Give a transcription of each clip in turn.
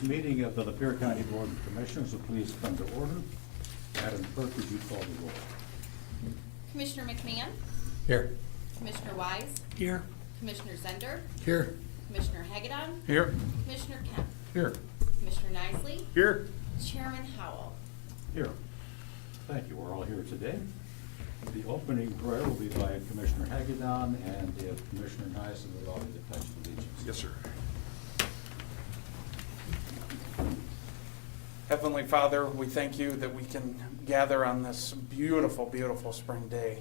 This meeting of the Lapeer County Board of Commissioners will please come to order. Madam Clerk, would you call the roll? Commissioner McMahon, Here. Commissioner Wise, Here. Commissioner Zender, Here. Commissioner Hagedon, Here. Commissioner Kemp, Here. Commissioner Nicely, Here. Chairman Howell. Here. Thank you. We're all here today. The opening prayer will be by Commissioner Hagedon, and if Commissioner Nyson would allow me to pledge allegiance. Yes, sir. Heavenly Father, we thank you that we can gather on this beautiful, beautiful spring day.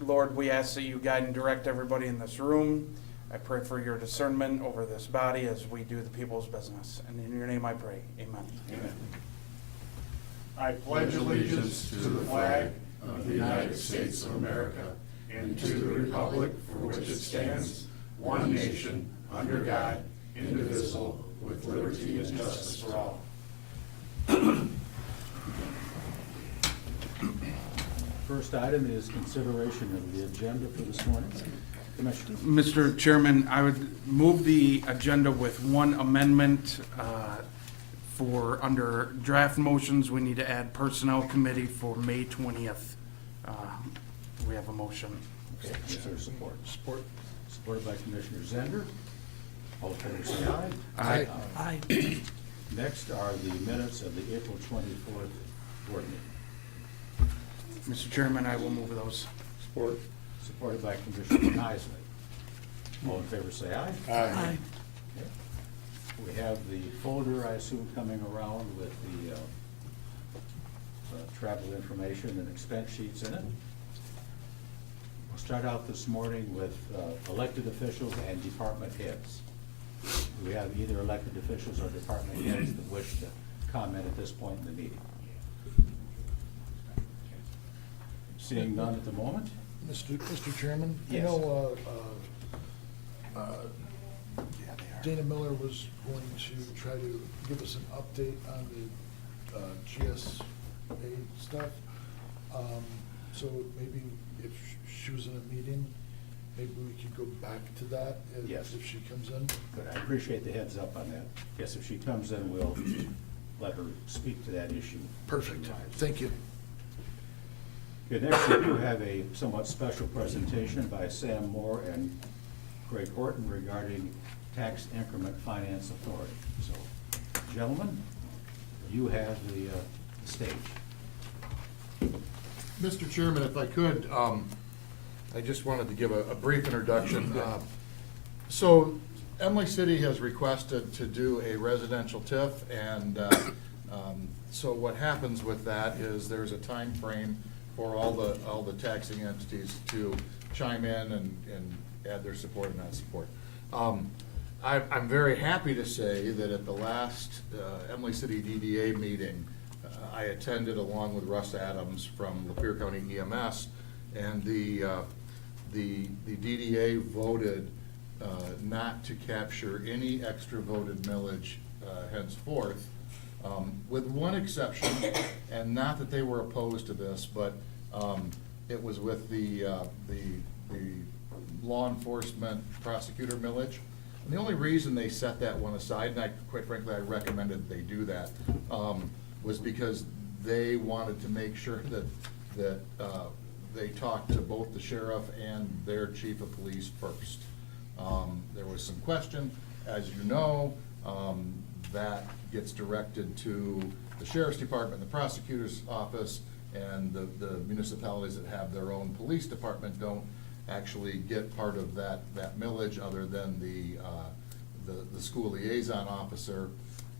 Lord, we ask that you guide and direct everybody in this room. I pray for your discernment over this body as we do the people's business. And in your name I pray, amen. Amen. I pledge allegiance to the flag of the United States of America and to the republic for which it stands, one nation, under God, indivisible, with liberty and justice for all. First item is consideration of the agenda for this morning. Commissioner. Mr. Chairman, I would move the agenda with one amendment. For under draft motions, we need to add Personnel Committee for May 20th. We have a motion. Okay, is there support? Support. Supported by Commissioner Zender. All in favor, say aye. Aye. Aye. Next are the minutes of the April 24th board meeting. Mr. Chairman, I will move those. Support. Supported by Commissioner Nicely. All in favor, say aye. Aye. Okay. We have the folder, I assume, coming around with the travel information and expense sheets in it. We'll start out this morning with elected officials and department heads. Do we have either elected officials or department heads that wish to comment at this point in the meeting? Seeing none at the moment? Mr. Chairman? Yes. You know, Dana Miller was going to try to give us an update on the GSA stuff. So maybe if she was in a meeting, maybe we could go back to that Yes. if she comes in. Good, I appreciate the heads up on that. Yes, if she comes in, we'll let her speak to that issue. Perfect. Thank you. Okay, next we do have a somewhat special presentation by Sam Moore and Greg Horton regarding Tax Increment Finance Authority. So, gentlemen, you have the stage. Mr. Chairman, if I could, I just wanted to give a brief introduction. So Emily City has requested to do a residential TIF, and so what happens with that is there's a time frame for all the taxing entities to chime in and add their support and not support. I'm very happy to say that at the last Emily City DDA meeting, I attended along with Russ Adams from Lapeer County EMS, and the DDA voted not to capture any extra voted millage henceforth, with one exception, and not that they were opposed to this, but it was with the law enforcement prosecutor millage. And the only reason they set that one aside, and quite frankly, I recommended they do that, was because they wanted to make sure that they talked to both the sheriff and their chief of police first. There was some question, as you know, that gets directed to the sheriff's department, the prosecutor's office, and the municipalities that have their own police department don't actually get part of that millage other than the school liaison officer,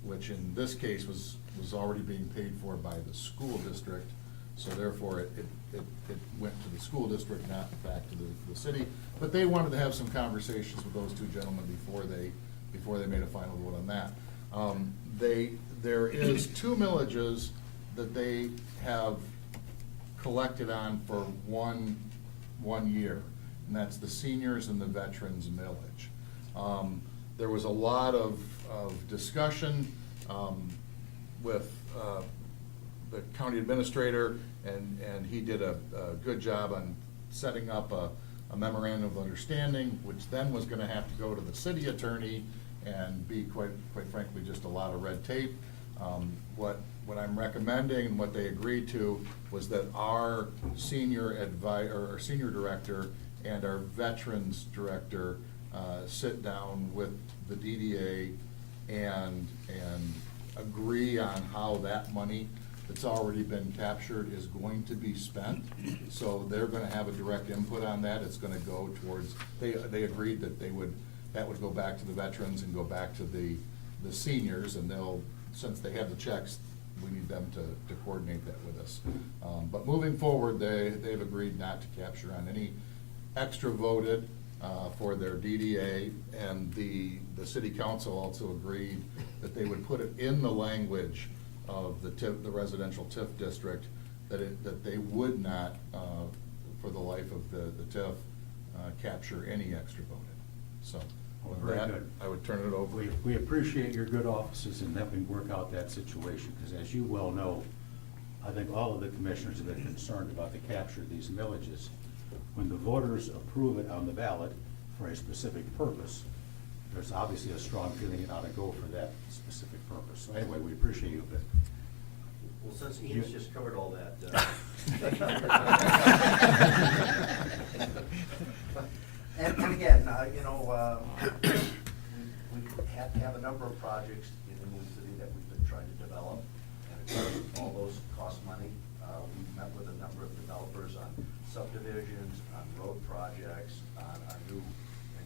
which in this case was already being paid for by the school district. So therefore, it went to the school district, not back to the city. But they wanted to have some conversations with those two gentlemen before they made a final vote on that. There is two millages that they have collected on for one year, and that's the seniors and the veterans millage. There was a lot of discussion with the county administrator, and he did a good job on setting up a memorandum of understanding, which then was gonna have to go to the city attorney and be quite frankly just red tape. What I'm recommending and what they agreed to was that our senior director and our veterans director sit down with the DDA and agree on how that money that's already been captured is going to be spent. So they're gonna have a direct input on that. It's gonna go towards, they agreed that that would go back to the veterans and go back to the seniors, and since they have the checks, we need them to coordinate that with us. But moving forward, they've agreed not to capture on any extra voted for their DDA, and the city council also agreed that they would put it in the language of the residential TIF district, that they would not, for the life of the TIF, capture any extra voted. So Well, with very that, good. I would turn it over. We appreciate your good offices in helping work out that situation, because as you well know, I think all of the commissioners have been concerned about the capture of these millages. When the voters approve it on the ballot for a specific purpose, there's obviously a strong feeling it ought to go for that specific purpose. So anyway, we appreciate you, but. Well, since Ian's just covered all that. And again, we have a number of projects in the new city that we've been trying to develop, and of course, all those cost money. We've met with a number of developers on subdivisions, on road projects, on our new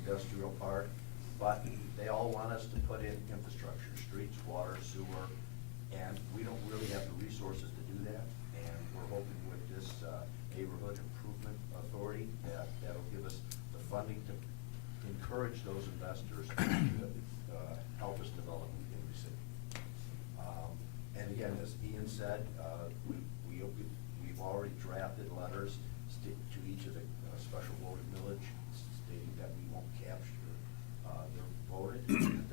industrial park, but they all want us to put in infrastructure, streets, water, sewer, and we don't really have the resources to do that. And we're hoping with this neighborhood improvement authority that'll give us the funding to encourage those investors to help us develop in the city. And again, as Ian said, we've already drafted letters to each of the special voted millage stating that we won't capture their voted, and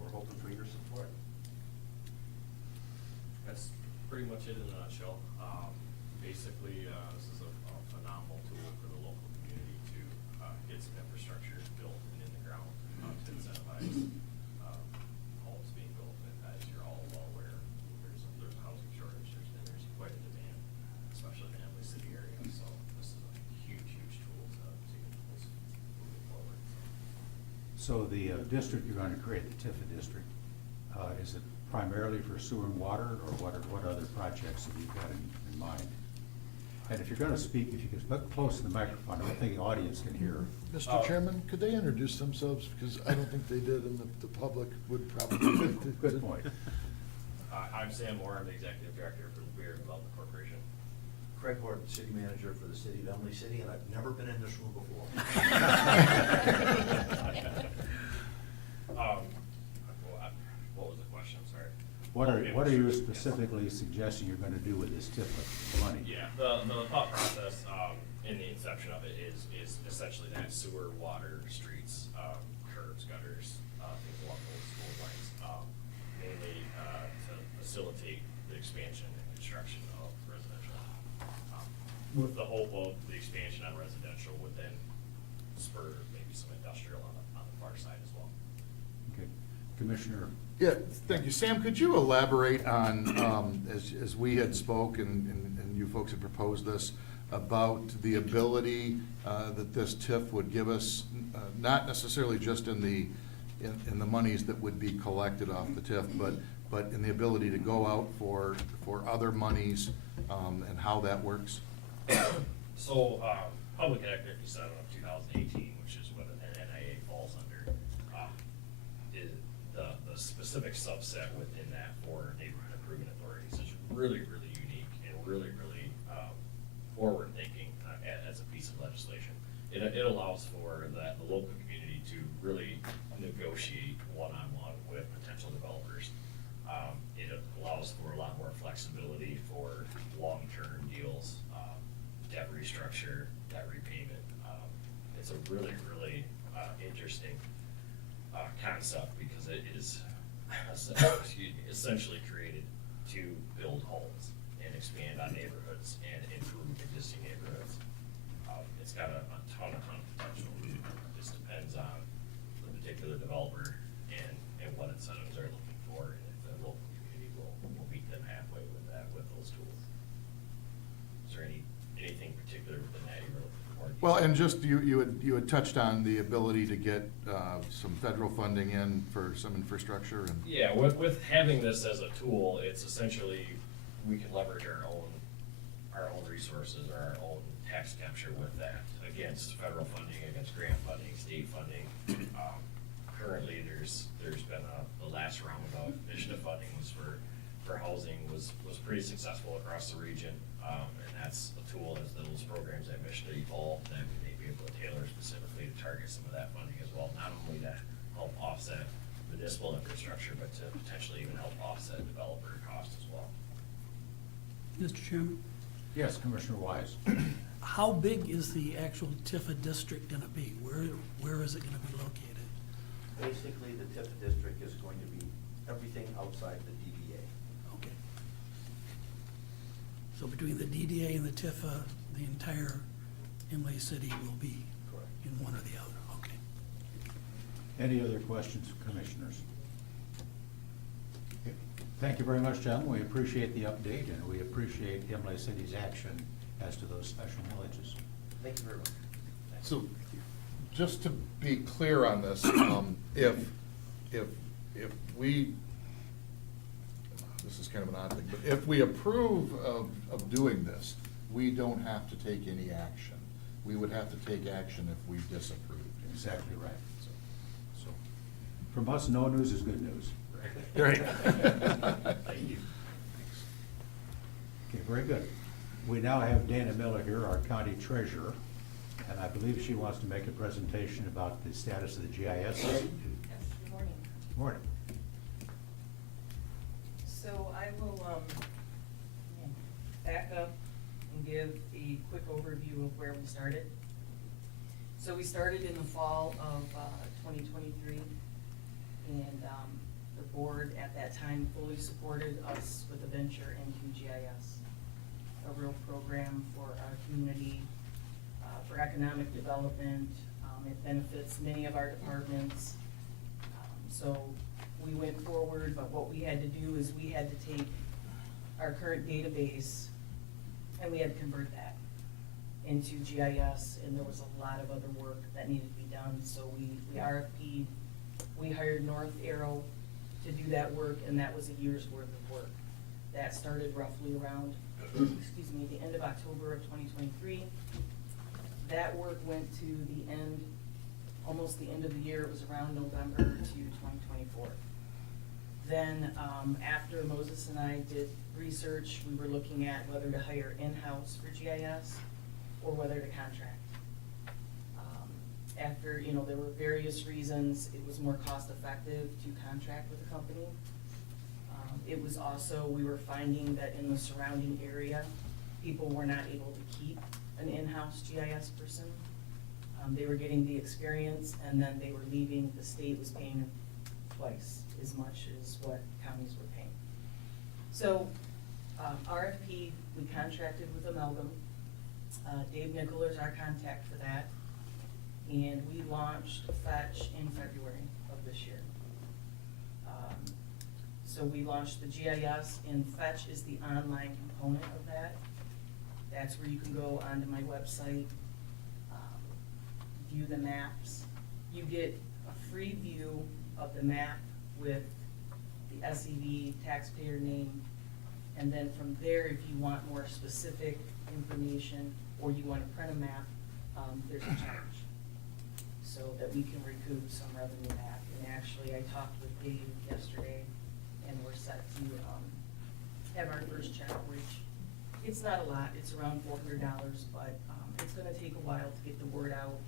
we're hoping for your support. That's pretty much it in a nutshell. Basically, this is a phenomenal tool for the local community to get some infrastructure built and in the ground to incentivize homes being built. And as you're all well aware, there's a housing shortage, there's quite a demand, especially in the Emily City area. So this is a huge tool to get us moving forward. So the district you're going to create, the Tifa district, is it primarily for sewer and water, or what other projects have you got in mind? And if you're going to speak, if you could look close to the microphone, I think the audience can hear. Mr. Chairman, could they introduce themselves? Because I don't think they did, and the public would probably. Good point. I'm Sam Moore. I'm the Executive Director for the Lapeer Development Corporation. Craig Horton, City Manager for the City of Emily City, and I've never been in this room before. What was the question? I'm sorry. What are you specifically suggesting you're going to do with this Tifa money? Yeah, the thought process in the inception of it is essentially that sewer, water, streets, curbs, gutters, things along those school lines, mainly to facilitate the expansion and construction of residential. With the hope of the expansion on residential would then spur maybe some industrial on the far side as well. Okay, Commissioner. Yeah, thank you. Sam, could you elaborate on, as we had spoke and you folks had proposed this, about the ability that this TIF would give us, not necessarily just in the monies that would be collected off the TIF, but in the ability to go out for other monies, and how that works? So, Public Act 57 of 2018, which is what an NIA falls under, is the specific subset within that for neighborhood improvement authorities is really unique and really forward-thinking as a piece of legislation. It allows for the local community to really negotiate one-on-one with potential developers. It allows for a lot more flexibility for long-term deals, debt restructure, debt repayment. It's a really interesting concept because it is essentially created to build homes and expand on neighborhoods and improve existing neighborhoods. It's got a ton of potential. It just depends on the particular developer and what incentives they're looking for, and if the Well, and just, you had touched on the ability to get some federal funding in for some infrastructure and. Yeah, with having this as a tool, it's essentially, we can leverage our own resources or our own tax capture with that against federal funding, against grant funding, state funding. Currently, there's been the last round of initiative funding was for housing was pretty successful across the region. And that's a tool as those programs at Michigan evolve, that we may be able to tailor specifically to target some of that funding as well, not only to help offset municipal infrastructure, but to potentially even help offset developer cost as well. Mr. Chairman, Yes, Commissioner Wise. how big is the actual Tifa district gonna be? Where is it gonna be located? Basically, the TIF district is going to be everything outside the DDA. Okay. So between the DDA and the Tifa, the entire Imlay City will be Correct. in one or the other, okay. Any other questions, commissioners? Okay. Thank you very much, gentlemen. We appreciate the update, and we appreciate Imlay City's action as to those special villages. Thank you very much. So, just to be clear on this, if we, this is kind of an odd thing, but if we approve of doing this, we don't have to take any action. We would have to take action if we disapproved. Exactly right. So, from us, no news is good news. Great. Thank you. Okay, very good. We now have Dana Miller here, our county treasurer, and I believe she wants to make a presentation about the status of the GIS system. Yes, good morning. Morning. So I will back up and give a quick overview of where we started. So we started in the fall of 2023, and the board at that time fully supported us with a venture into GIS, a real program for our community, for economic development. It benefits many of our departments. So we went forward, but what we had to do is we had to take our current database and we had to convert that into GIS, and there was a lot of other work that needed to be done. So we RFP'd, we hired North Arrow to do that work, and that was a year's worth of work. That started roughly around, excuse me, the end of October of 2023. That work went to the end, almost the end of the year. It was around November to 2024. Then after Moses and I did research, we were looking at whether to hire in-house for GIS or whether to contract. After, there were various reasons, it was more cost-effective to contract with a company. It was also, we were finding that in the surrounding area, people were not able to keep an in-house GIS person. They were getting the experience, and then they were leaving. The state was paying twice as much as what counties were paying. So RFP, we contracted with Amalgam. Dave Nicholas, our contact for that. And we launched Fetch in February of this year. So we launched the GIS, and Fetch is the online component of that. That's where you can go onto my website, view the maps. You get a free view of the map with the SEV, taxpayer name, and then from there, if you want more specific information or you want to print a map, there's a charge so that we can recoup some revenue back. And actually, I talked with Dave yesterday, and we're set to have our first check, which it's not a lot. It's around $400, but it's going to take a while to get the word out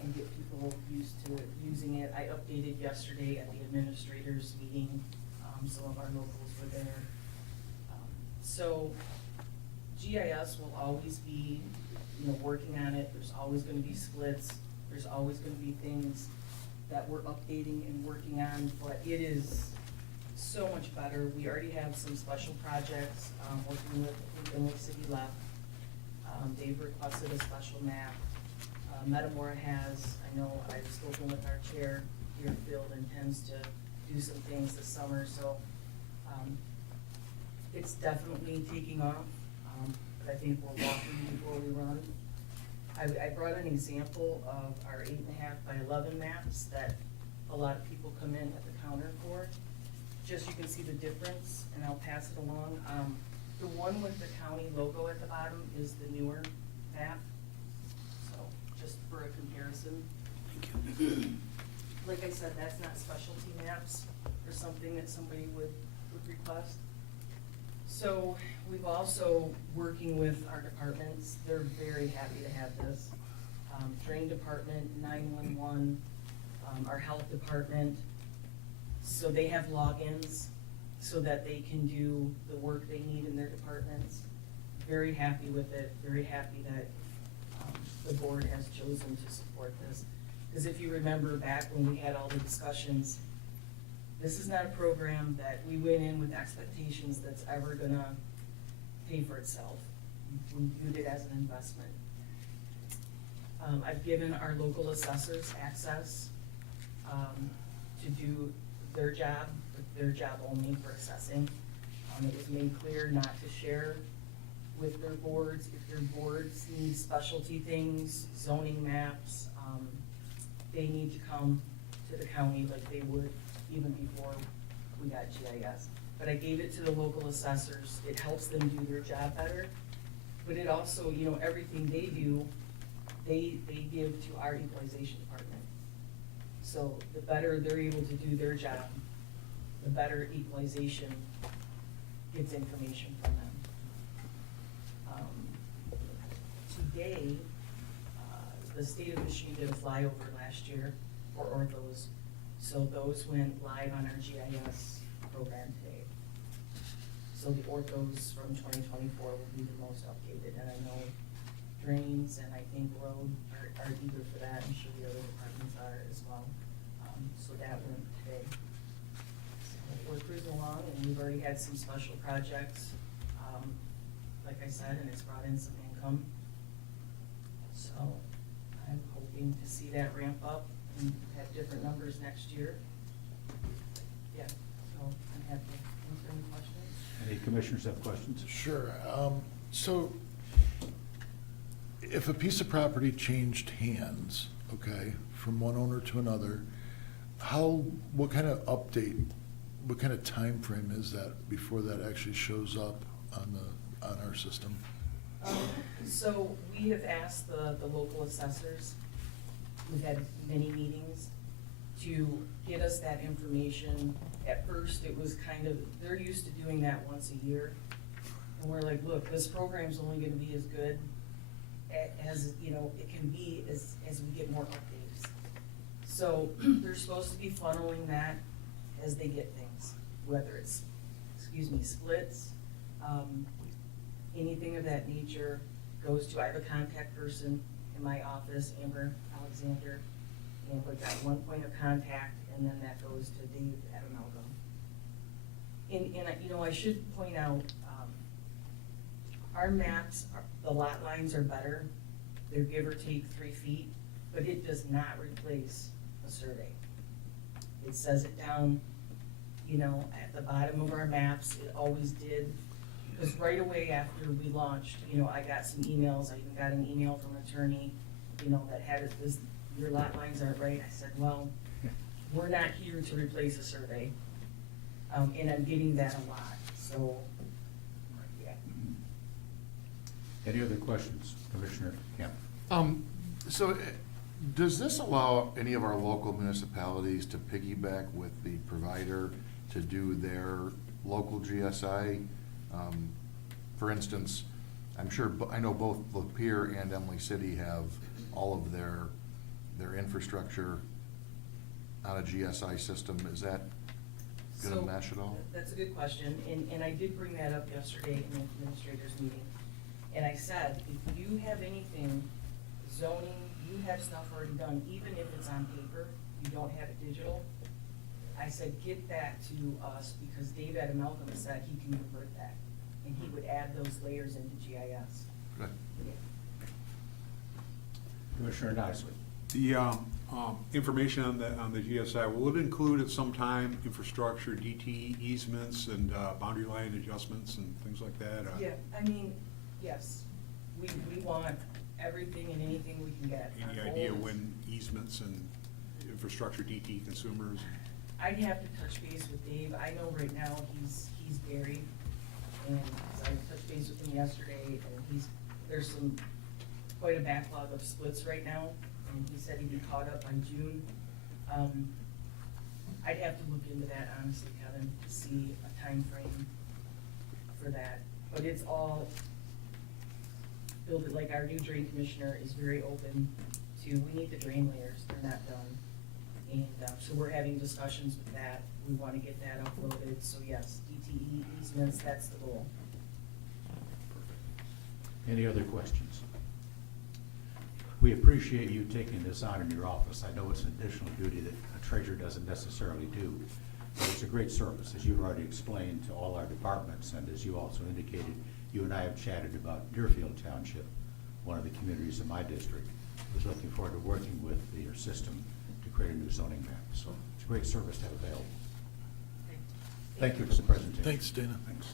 and get people used to using it. I updated yesterday at the administrators meeting. Some of our locals were there. So GIS will always be, working on it. There's always going to be splits. There's always going to be things that we're updating and working on, but it is so much better. We already have some special projects, working with Inland City Left. They've requested a special map. Metamora has, I know I've spoken with our chair, Deerfield intends to do some things this summer, so it's definitely taking off. But I think we're walking before we run. I brought an example of our 8.5 by 11 maps that a lot of people come in at the counter for. Just you can see the difference, and I'll pass it along. The one with the county logo at the bottom is the newer map, so just for a comparison. Thank you. Like I said, that's not specialty maps or something that somebody would request. So we've also, working with our departments, they're very happy to have this. Drain department, 911, our health department. So they have logins so that they can do the work they need in their departments. Very happy with it, very happy that the board has chosen to support this. Because if you remember back when we had all the discussions, this is not a program that we went in with expectations that's ever gonna pay for itself. We viewed it as an investment. I've given our local assessors access to do their job only for assessing. It was made clear not to share with their boards. If their boards need specialty things, zoning maps, they need to come to the county like they would even before we got GIS. But I gave it to the local assessors. It helps them do their job better. But it also, you know, everything they do, they give to our equalization department. So the better they're able to do their job, the better equalization gets information from them. Today, the state of Michigan did a flyover last year for orthos, so those went live on our GIS program today. So the orthos from 2024 will be the most updated, and I know drains and I think road are eager for that. I'm sure the other departments are as well. So that went today. So we're cruising along, and we've already had some special projects, like I said, and it's brought in some income. So I'm hoping to see that ramp up and have different numbers next year. Yeah, so I'm happy to answer any questions. Any commissioners have questions? Sure. So if a piece of property changed hands, okay, from one owner to another, what kind of update, what kind of time frame is that before that actually shows up on our system? So we have asked the local assessors, we've had many meetings, to get us that information. At first, it was kind of, they're used to doing that once a year. And we're like, look, this program's only gonna be as good as, you know, it can be as we get more updates. So they're supposed to be funneling that as they get things, whether it's, splits, anything of that nature goes to, I have a contact person in my office, Amber Alexander, and we've got one point of contact, and then that goes to Dave at Amalgam. And you know, I should point out, our maps, the lot lines are better. They're give or take 3 feet, but it does not replace a survey. It says it down, you know, at the bottom of our maps. It always did. Because right away after we launched, you know, I got some emails. I even got an email from an attorney, you know, that had this, your lot lines aren't right. I said, well, we're not here to replace a survey. And I'm getting that a lot, so, yeah. Any other questions, Commissioner Kemp? So does this allow any of our local municipalities to piggyback with the provider to do their local GSI? For instance, I'm sure, I know both Lapeer and Emily City have all of their infrastructure on a GSI system. Is that gonna So, mesh at all? That's a good question, and I did bring that up yesterday in the administrators meeting. And I said, if you have anything, zoning, you have stuff already done, even if it's on paper, you don't have it digital. I said, get that to us, because Dave at Amalgam said he can convert that, and he would add those layers into GIS. Good. Yeah. Commissioner Nicely? The information on the GSI, will it include at some time infrastructure, DT easements and boundary line adjustments and things like that? Yeah, I mean, yes, we want everything and anything we can get. Any Our idea goal is- when easements and infrastructure DT consumers? I'd have to touch base with Dave. I know right now he's buried. And I touched base with him yesterday and there's quite a backlog of splits right now. And he said he'd be caught up on June. I'd have to look into that honestly, Kevin, to see a time frame for that. But it's all built, like our new drain commissioner is very open to, we need the drain layers, they're not done. And so we're having discussions with that. We want to get that uploaded. So yes, DTE easements, that's the goal. Any other questions? We appreciate you taking this on in your office. I know it's an additional duty that a treasurer doesn't necessarily do, but it's a great service, as you've already explained to all our departments, and as you also indicated, you and I have chatted about Deerfield Township, one of the communities in my district, who's looking forward to working with your system to create a new zoning map. So it's a great service to have available. Thank you for the presentation. Thanks, Dana. Thanks.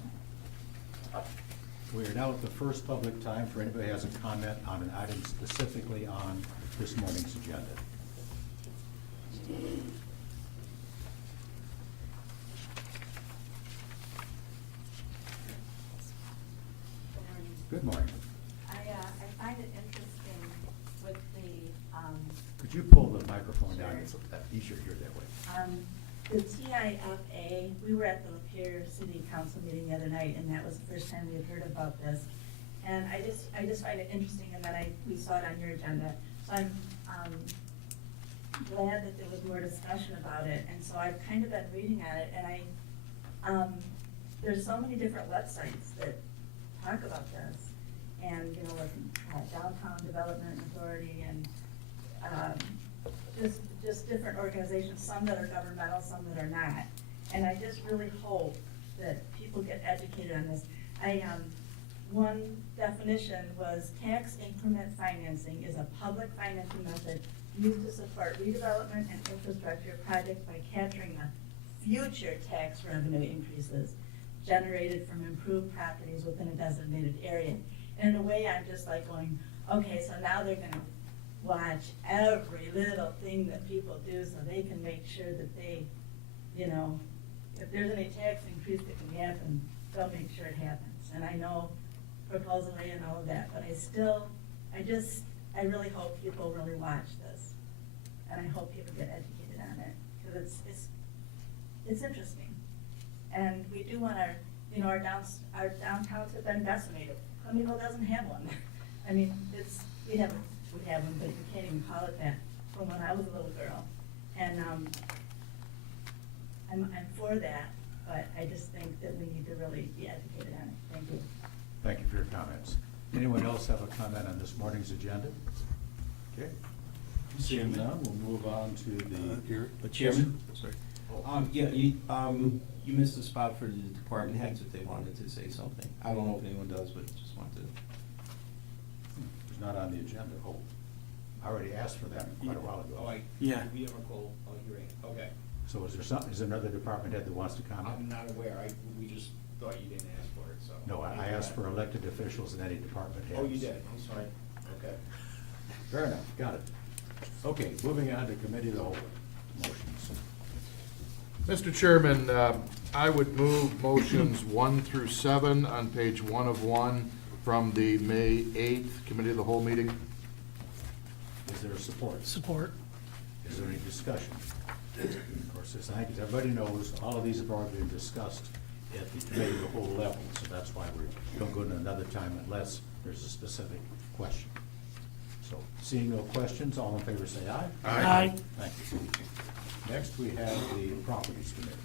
We are now at the first public time for anybody who has a comment on an item specifically on this morning's agenda. Good morning. I find it interesting with Could you pull the microphone down? Sure. It's easier to hear that way. the TIFA. We were at the Lapeer City Council meeting the other night, and that was the first time we had heard about this. And I just find it interesting, and then we saw it on your agenda. So I'm glad that there was more discussion about it, and so I've kind of been reading on it, and there's so many different websites that talk about this, and, you know, like Downtown Development Authority, and just different organizations, some that are governmental, some that are not. And I just really hope that people get educated on this. One definition was tax increment financing is a public financing method used to support redevelopment and infrastructure projects by capturing the future tax revenue increases generated from improved properties within a designated area. And in a way, I'm just like going, okay, so now they're gonna watch every little thing that people do so they can make sure that they, you know, if there's any tax increase that can happen, they'll make sure it happens. And I know proposal A and all of that, but I really hope people really watch this. And I hope people get educated on it, because it's interesting. And we do want our, you know, our downtowns have been decimated. Clemeville doesn't have one. I mean, we have them, but you can't even call it that from when I was a little girl. And I'm for that, but I just think that we need to really be educated on it. Thank you. Thank you for your comments. Anyone else have a comment on this morning's agenda? Okay. Seeing none, we'll move on to the Chairman? Sorry. Yeah, you missed a spot for the department heads if they wanted to say something. I don't know if anyone does, but just wanted to. It's not on the agenda. Oh, I already asked for that quite a while ago. Yeah. We have a call, hearing, okay. So is there another department head that wants to comment? I'm not aware, we just thought you didn't ask for it, so. No, I asked for elected officials and any department heads. Oh, you did, I'm sorry, okay. Fair enough, got it. Okay, moving on to committee of the whole motions. Mr. Chairman, I would move motions 1 through 7 on page 1 of 1 from the May 8th Committee of the Whole meeting. Is there support? Support. Is there any discussion? Of course, as everybody knows, all of these have already been discussed at the committee of the whole level, so that's why we don't go to another time unless there's a specific question. So, seeing no questions, all in favor say aye. Aye. Thank you. Next, we have the Properties Committee.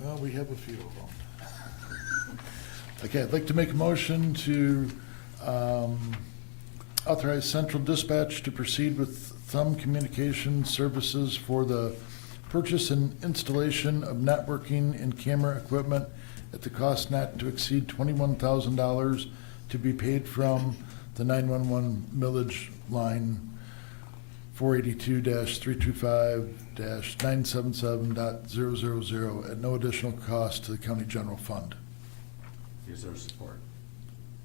Well, we have a few of them. Okay, I'd like to make a motion to authorize Central Dispatch to proceed with Thumb Communication Services for the purchase and installation of networking and camera equipment at the cost not to exceed $21,000 to be paid from the 911 millage line 482-325-977.000 at no additional cost to the county general fund. Is there support?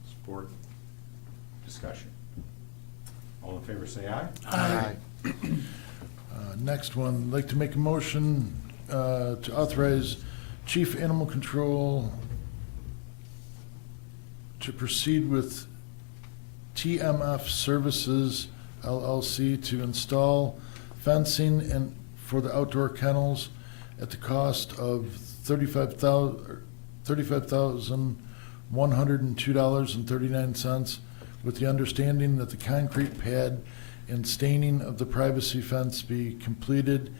Support. Discussion. All in favor, say aye. Aye. Next one, I'd like to make a motion to authorize Chief Animal Control to proceed with TMF Services LLC to install fencing and for the outdoor kennels at the cost of $35,102.39, with the understanding that the concrete pad and staining of the privacy fence be completed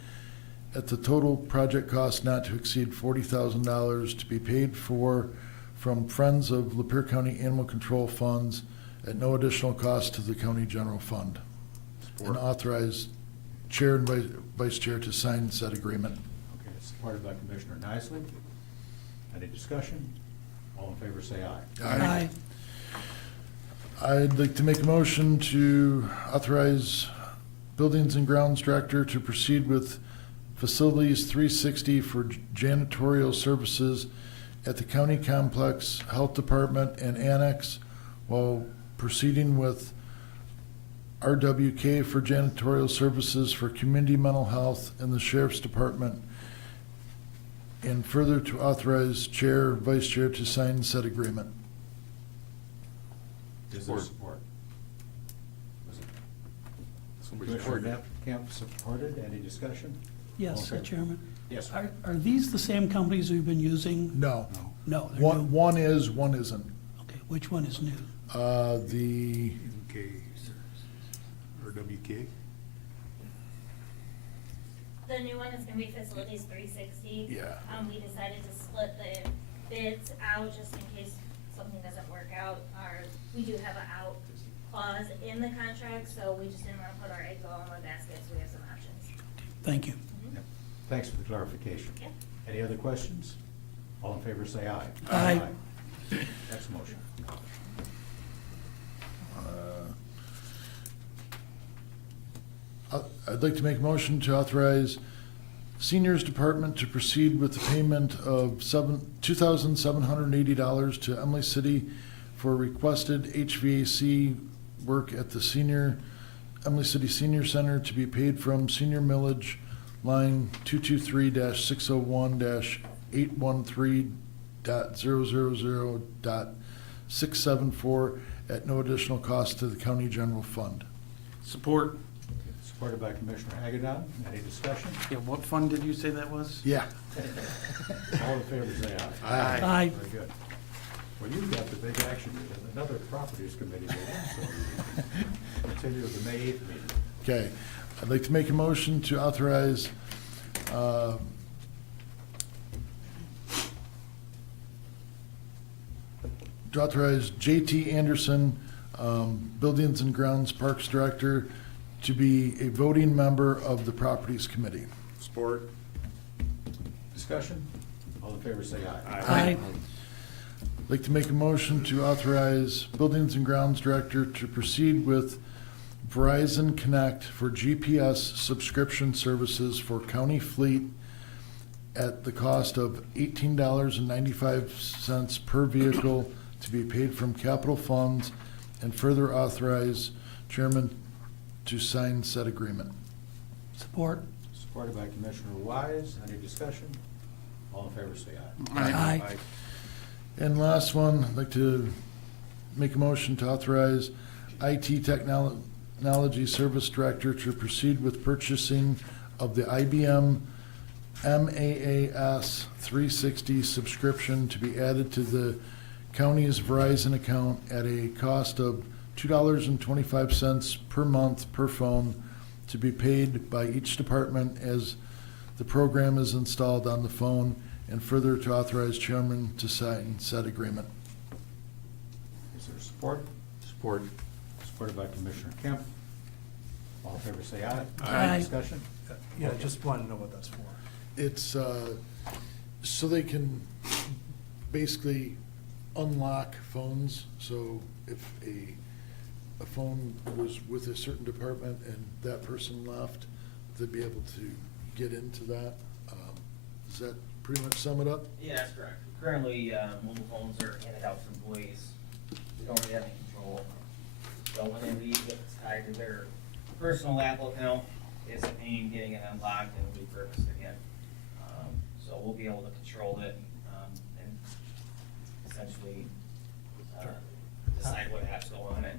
at the total project cost not to exceed $40,000, to be paid for from Friends of Lapeer County Animal Control funds at no additional cost to the county general fund. And authorize chair and vice chair to sign said agreement. Okay, it's supported by Commissioner Nicely. Any discussion? All in favor, say aye. Aye. I'd like to make a motion to authorize Buildings and Grounds Director to proceed with Facilities 360 for janitorial services at the County Complex Health Department and Annex, while proceeding with RWK for janitorial services for community mental health in the Sheriff's Department, and further to authorize chair, vice chair to sign said agreement. Is there Support. support? Was it Somebody Commissioner support. Camp supported? Any discussion? Yes, Okay. Chairman. Yes. Are these the same companies we've been using? No. No, they're new. One is, one isn't. Okay, which one is new? The, MK or WK? The new one is gonna be Facilities 360. Yeah. We decided to split the bids out just in case something doesn't work out. We do have an out clause in the contract, so we just didn't wanna put our eggs all in one basket, so we have some options. Thank you. Yep. Thanks for the clarification. Yeah. Any other questions? All in favor, say aye. Aye. Next motion. I'd like to make a motion to authorize Seniors Department to proceed with the payment of $2,780 to Emily City for requested HVAC work at the Emily City Senior Center, to be paid from senior millage line 223-601-813.000.674 at no additional cost to the county general fund. Support. Supported by Commissioner Hagedon. Any discussion? Yeah, what fund did you say that was? Yeah. All in favor, say aye. Aye. Aye. Very good. Well, you've got the big action, another properties committee meeting, so we continue with the May 8th meeting. Okay, I'd like to make a motion to authorize J.T. Anderson, Buildings and Grounds Parks Director, to be a voting member of the Properties Committee. Support. Discussion? All in favor, say aye. Aye. I'd like to make a motion to authorize Buildings and Grounds Director to proceed with Verizon Connect for GPS subscription services for county fleet at the cost of $18.95 per vehicle, to be paid from capital funds, and further authorize chairman to sign said agreement. Support. Supported by Commissioner Wise. Any discussion? All in favor, say Aye. Aye. And last one, I'd like to make a motion to authorize IT Technology Service Director to proceed with purchasing of the IBM MAAS 360 subscription, to be added to the county's Verizon account at a cost of $2.25 per month per phone, to be paid by each department as the program is installed on the phone, and further to authorize chairman to sign said agreement. Is there support? Support. Supported by Commissioner Kemp. All in favor, say aye. Aye. Discussion? Yeah, just want to know what that's for. It's, so they can basically unlock phones, so if a phone was with a certain department and that person left, they'd be able to get into that. Does that pretty much sum it up? Yeah, that's correct. Currently, mobile phones are handed out to employees. We don't really have any control. So when they leave, if it's tied to their personal Apple account, it's a pain getting it unlocked and repurposed again. So we'll be able to control it, and essentially, decide what apps go on it.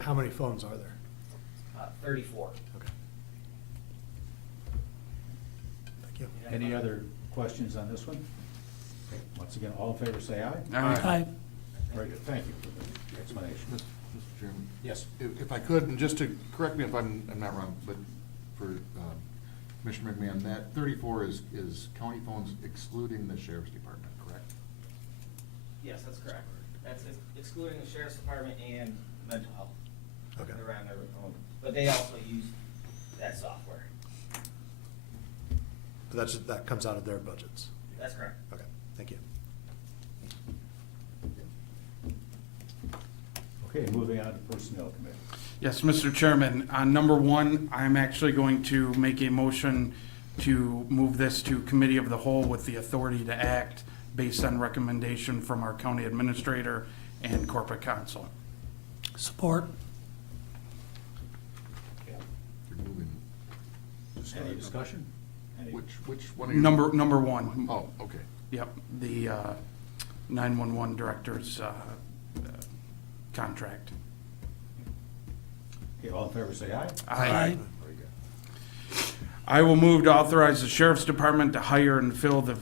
How many phones are there? 34. Okay. Thank you. Any other questions on this one? Okay, once again, all in favor say aye. Aye. Very good, thank you for the explanation. Mr. Chairman? Yes. If I could, and just to correct me if I'm not wrong, but for Commissioner McMahon, that 34 is county phones excluding the sheriff's department, correct? Yes, that's correct. That's excluding the sheriff's department and mental health. Okay. They're on their own, but they also use that software. But that comes out of their budgets. That's correct. Okay, thank you. Okay, moving on to Personnel Committee. Yes, Mr. Chairman, on number one, I'm actually going to make a motion to move this to Committee of the Whole with the authority to act based on recommendation from our county administrator and corporate counsel. Support. Okay. You're moving. Any discussion? Any- Which one are you? Number one. Oh, okay. Yep, the 911 director's contract. Okay, all in favor say aye. Aye. Very good. I will move to authorize the sheriff's department to hire and fill the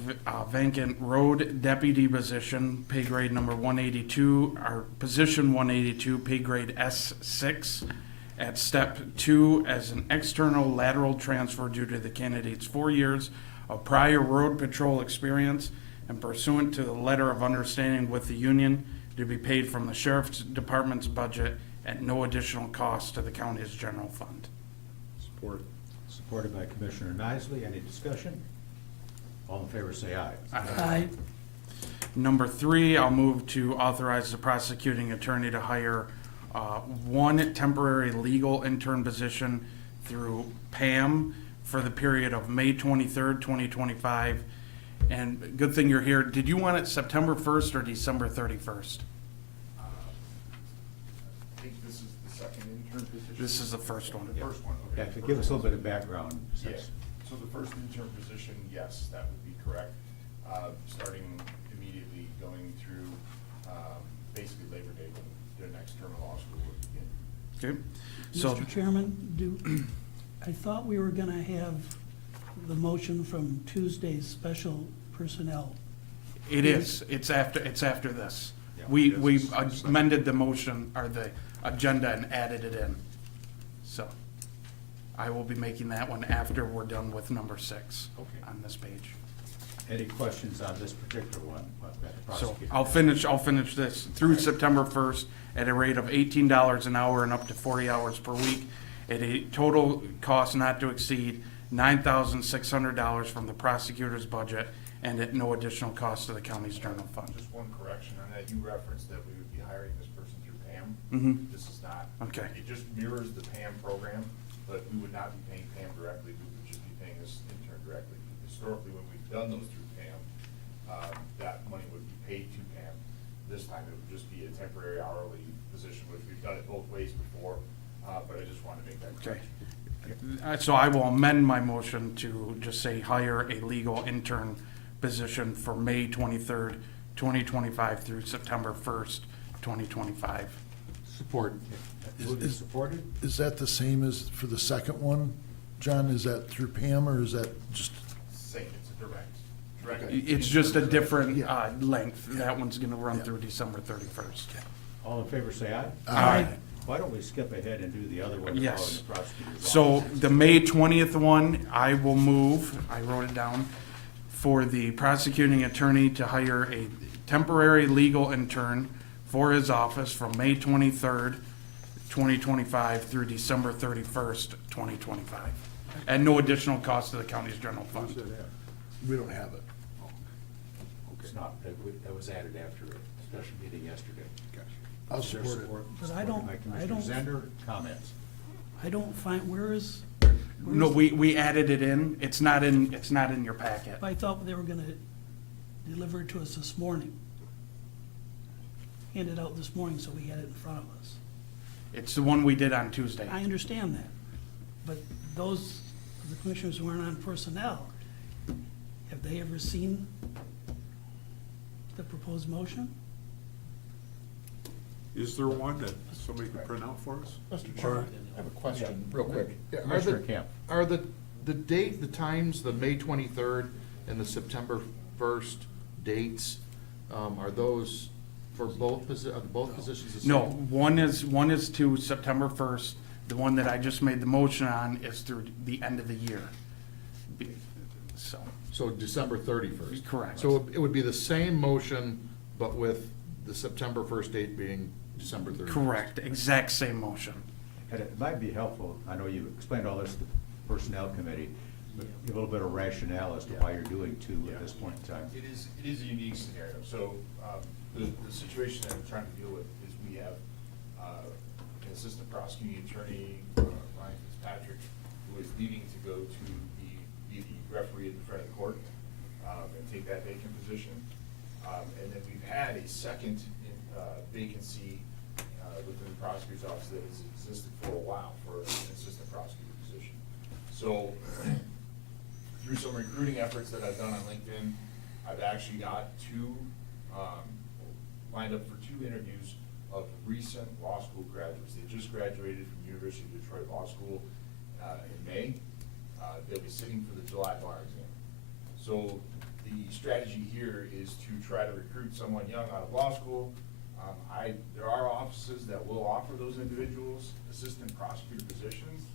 vacant road deputy position, pay grade number 182, or position 182, pay grade S6, at step 2 as an external lateral transfer due to the candidate's 4 years of prior road patrol experience and pursuant to the letter of understanding with the union to be paid from the sheriff's department's budget at no additional cost to the county's general fund. Support. Supported by Commissioner Nicely. Any discussion? All in favor say aye. Aye. Number 3, I'll move to authorize the prosecuting attorney to hire one temporary legal intern position through PAM for the period of May 23rd, 2025. And good thing you're here. Did you want it September 1st or December 31st? I think this is the second intern position. This is the first one. The first one, Yeah, okay. to give us a little bit of background. Yeah, so the first intern position, yes, that would be correct. Starting immediately, going through basically Labor Day when the next term of law school would begin. Okay. So, Mr. Chairman, I thought we were gonna have the motion from Tuesday's special personnel. it is. It's after this. Yeah, We that's- amended the motion or the agenda and added it in. So I will be making that one after we're done with number 6 Okay. on this page. Any questions on this particular one? That the So prosecutor- I'll finish this through September 1st at a rate of $18 an hour and up to 40 hours per week at a total cost not to exceed $9,600 from the prosecutor's budget and at no additional cost to the county's general fund. Just one correction on that, you referenced that we would be hiring this person through PAM. Mhm. This is not. Okay. It just mirrors the PAM program, but we would not be paying PAM directly, we would just be paying this intern directly. Historically, when we've done those through PAM, that money would be paid to PAM. This time, it would just be a temporary hourly position, which we've done it both ways before, but I just wanted to make that Okay. correction. So I will amend my motion to just say hire a legal intern position for May 23rd, 2025 through September 1st, 2025. Support. Moved and supported? Is that the same as for the second one, John? Is that through Pam, or is that just, Same, it's a direct. It's just a different length. That one's gonna run through December 31st. All in favor say aye. Aye. Why don't we skip ahead and do the other one? Yes. following the prosecutor's So office? the May 20th one, I will move, I wrote it down, for the prosecuting attorney to hire a temporary legal intern for his office from May 23rd, 2025 through December 31st, 2025. At no additional cost to the county's general fund. we don't have it? It's not, that was added after a special meeting yesterday. I'll Is there support it. But Supported by I Commissioner don't- Zender. Comments? I don't find, No, we added it in. It's not in your packet. I thought they were gonna delivered to us this morning. Handed out this morning, so we had it in front of us. It's the one we did on Tuesday. I understand that, but those of the commissioners who aren't on personnel, have they ever seen the proposed motion? Is there one that somebody could print out for us? Mr. Chairman, I have a question, real quick. Yeah, Commissioner Camp. Are the date, the times, the May 23rd and the September 1st dates, are those for both both positions the same? No, one is to September 1st. The one that I just made the motion on is through the end of the year. So, So December 31st? Correct. So it would be the same motion, but with the September 1st date being December 31st? correct, exact same motion. And it might be helpful, I know you explained all this to the Personnel Committee, but give a little bit of rationale as to why you're doing two at this point in time. It is a unique scenario. So, the situation that I'm trying to deal with is we have, an assistant prosecuting attorney, Ryan Fitzpatrick, who is leaving to go to be the referee in front of the court, and take that vacant position. And then we've had a second, vacancy, within the prosecutor's office that has existed for a while for an assistant prosecutor position. So, through some recruiting efforts that I've done on LinkedIn, I've actually got lined up for two interviews of recent law school graduates. They just graduated from University of Detroit Law School in May. They'll be sitting for the July bar exam. So the strategy here is to try to recruit someone young out of law school. There are offices that will offer those individuals assistant prosecutor positions.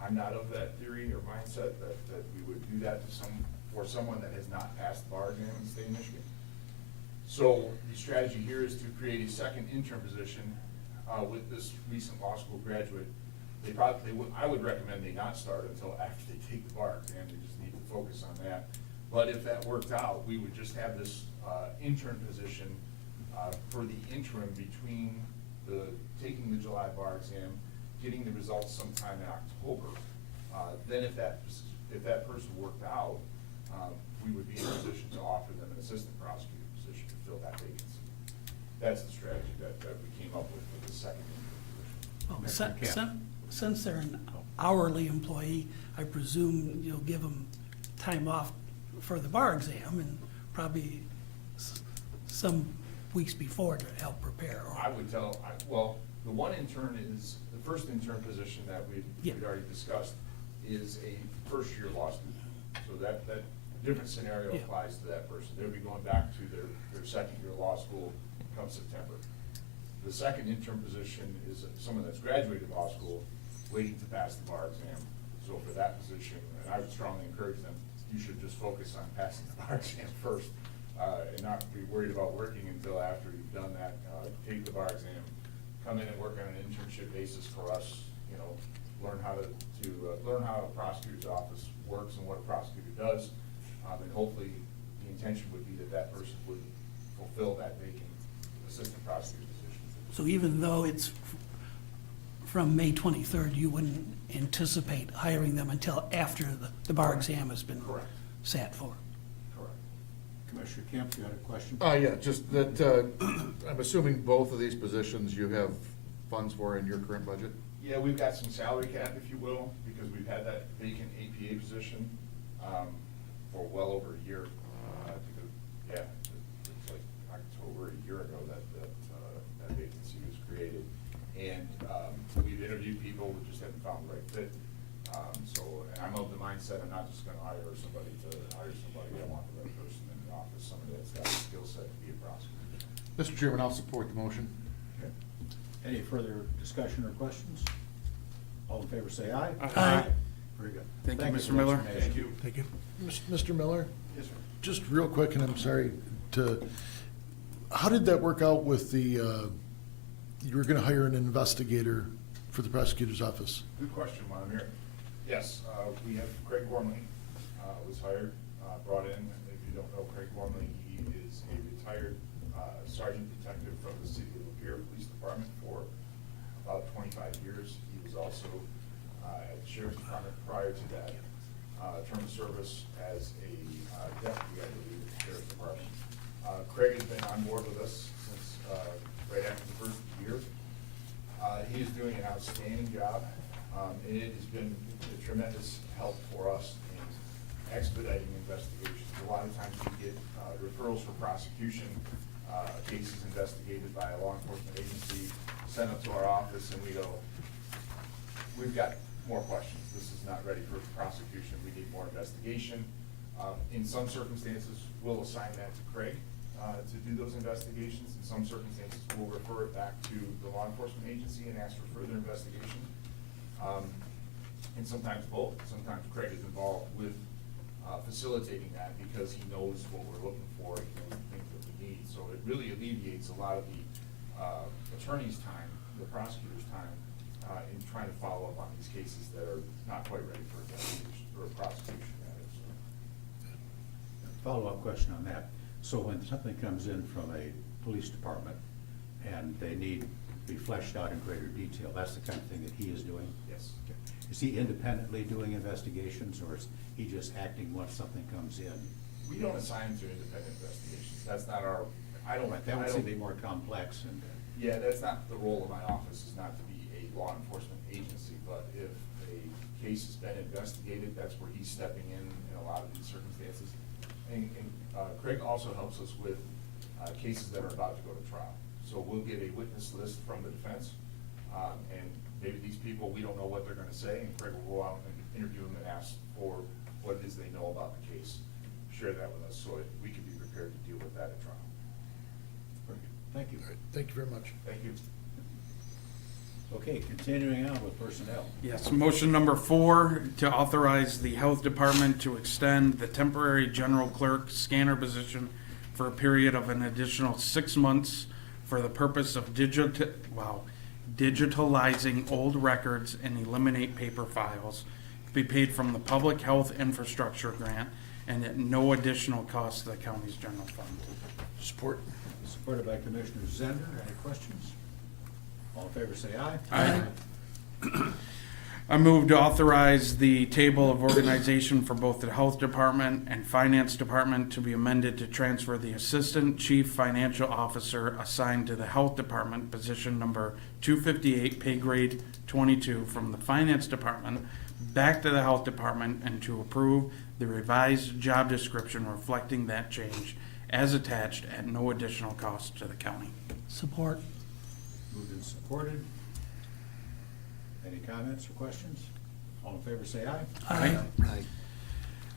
I'm not of that theory or mindset that we would do that for someone that has not passed the bar exam in the state of Michigan. So the strategy here is to create a second intern position with this recent law school graduate. I would recommend they not start until after they take the bar exam. They just need to focus on that. But if that worked out, we would just have this intern position for the interim between taking the July bar exam, getting the results sometime in October. Then if that person worked out, we would be in a position to offer them an assistant prosecutor position to fill that vacancy. That's the strategy that we came up with for the second intern position. Well, since they're an hourly employee, I presume you'll give them time off for the bar exam and probably some weeks before to help prepare. I would well, the one intern is, the first intern position that we've already discussed is a first-year law student. So that different scenario applies to that person. They'll be going back to their second-year law school come September. The second intern position is someone that's graduated law school, waiting to pass the bar exam. So for that position, and I would strongly encourage them, you should just focus on passing the bar exam first, and not be worried about working until after you've done that. Take the bar exam, come in and work on an internship basis for us, learn how learn how a prosecutor's office works and what a prosecutor does. And hopefully, the intention would be that person would fulfill that vacant assistant prosecutor position. So even though it's from May 23rd, you wouldn't anticipate hiring them until after the bar exam has been Correct. sat for? Correct. Commissioner Kemp, you had a question? Yeah, just that, I'm assuming both of these positions you have funds for in your current budget? Yeah, we've got some salary cap, if you will, because we've had that vacant APA position for well over a year. I think it's like October a year ago that vacancy was created. And we've interviewed people, we just haven't found the right fit. And I'm of the mindset, I'm not just gonna hire somebody. I want the right person in the office, somebody that's got the skill set to be a prosecutor. Mr. Chairman, I'll support the motion. Okay. Any further discussion or questions? All in favor say aye. Aye. Very good. Thank you, for Mr. the Miller. explanation. Thank you. Thank you. Mr. Miller, Yes, sir. just real quick, and I'm sorry how did that work out with you were gonna hire an investigator for the prosecutor's office? Good question while I'm here. Yes, we have Craig Gormley, was hired, brought in. If you don't know Craig Gormley, he is a retired sergeant detective from the city of Lapeer Police Department for about 25 years. He was also at the Sheriff's Department prior to that. term of service as a deputy, I believe, in the sheriff's department. Craig has been on board with us since right after the first year. He is doing an outstanding job, and it has been a tremendous help for us in expediting investigations. A lot of times we get referrals for prosecution, cases investigated by a law enforcement agency, sent up to our office, and we go, we've got more questions. This is not ready for prosecution. We need more investigation. In some circumstances, we'll assign that to Craig to do those investigations. In some circumstances, we'll refer it back to the law enforcement agency and ask for further investigation. And sometimes both. Sometimes Craig is involved with facilitating that because he knows what we're looking for, he knows the things that we need. So it really alleviates a lot of the attorney's time, the prosecutor's time, in trying to follow up on these cases that are not quite ready for investigation, or prosecution, that is. Follow-up question on that. So when something comes in from a police department and they need to be fleshed out in greater detail, that's the kind of thing that he is doing? Yes. Okay. Is he independently doing investigations, or is he just acting once something comes in? We don't assign to independent investigations. That's not our, I don't. Right, that would seem to be more complex and. Yeah, that's not the role of my office, is not to be a law enforcement agency, but if a case has been investigated, that's where he's stepping in a lot of these circumstances. And Craig also helps us with cases that are about to go to trial. So we'll get a witness list from the defense, and maybe these people, we don't know what they're gonna say, and Craig will go out and interview them and ask for what it is they know about the case. Share that with us so we can be prepared to deal with that at trial. Very good. Thank you. All right, thank you very much. Thank you. Okay, continuing on with personnel. Yes, motion number 4, to authorize the health department to extend the temporary general clerk scanner position for a period of an additional 6 months for the purpose of digitalizing old records and eliminate paper files, to be paid from the Public Health Infrastructure Grant and at no additional cost to the county's general fund. Support. Supported by Commissioner Zender. Any questions? All in favor, say aye. Aye. I move to authorize the table of organization for both the Health Department and Finance Department to be amended to transfer the Assistant Chief Financial Officer assigned to the Health Department, position number 258, pay grade 22, from the Finance Department back to the Health Department, and to approve the revised job description reflecting that change as attached at no additional cost to the county. Support. Moved and supported. Any comments or questions? All in favor, say aye. Aye.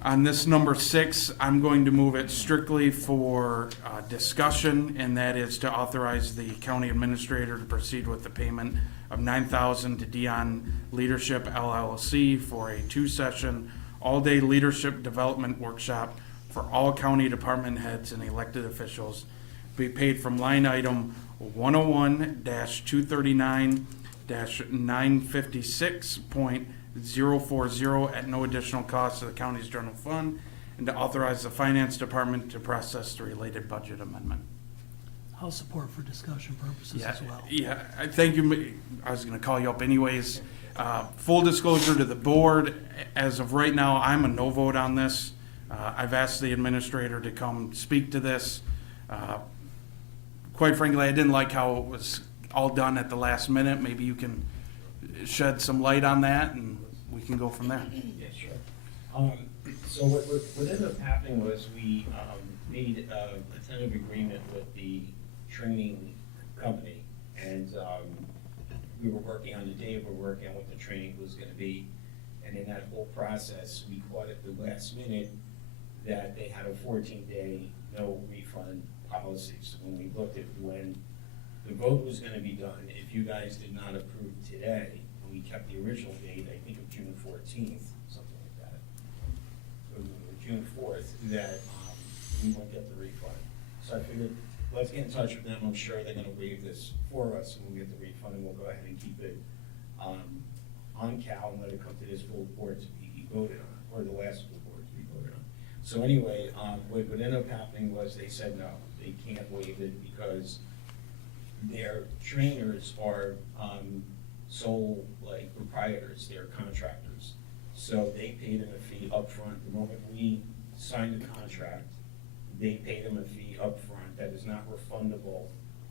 On this number 6, I'm going to move it strictly for discussion, and that is to authorize the county administrator to proceed with the payment of $9,000 to Dion Leadership LLC for a 2-session, all-day leadership development workshop for all county department heads and elected officials, be paid from line item 101-239-956.040 at no additional cost to the county's general fund, and to authorize the finance department to process the related budget amendment. I'll support for discussion purposes as well. Yeah, I thank you. I was gonna call you up anyways. Full disclosure to the board, as of right now, I'm a no vote on this. I've asked the administrator to come speak to this. Quite frankly, I didn't like how it was all done at the last minute. Maybe you can shed some light on that and we can go from there. Yeah, sure. So what ended up happening was we made a tentative agreement with the training company, and we were working on the day we were working on what the training was gonna be. And in that whole process, we caught at the last minute that they had a 14-day no refund policy. So when we looked at when the vote was gonna be done, if you guys did not approve today, and we kept the original date, I think of June 14th, something like that, or June 4th, that we won't get the refund. So I figured, let's get in touch with them. I'm sure they're gonna waive this for us, and we'll get the refund, and we'll go ahead and keep it on Cal and let it come to this full board to be voted on, or the last full board to be voted on. So anyway, what ended up happening was they said no, they can't waive it because their trainers are sole proprietors, they're contractors. So they paid them a fee upfront. The moment we signed the contract, they paid them a fee upfront that is not refundable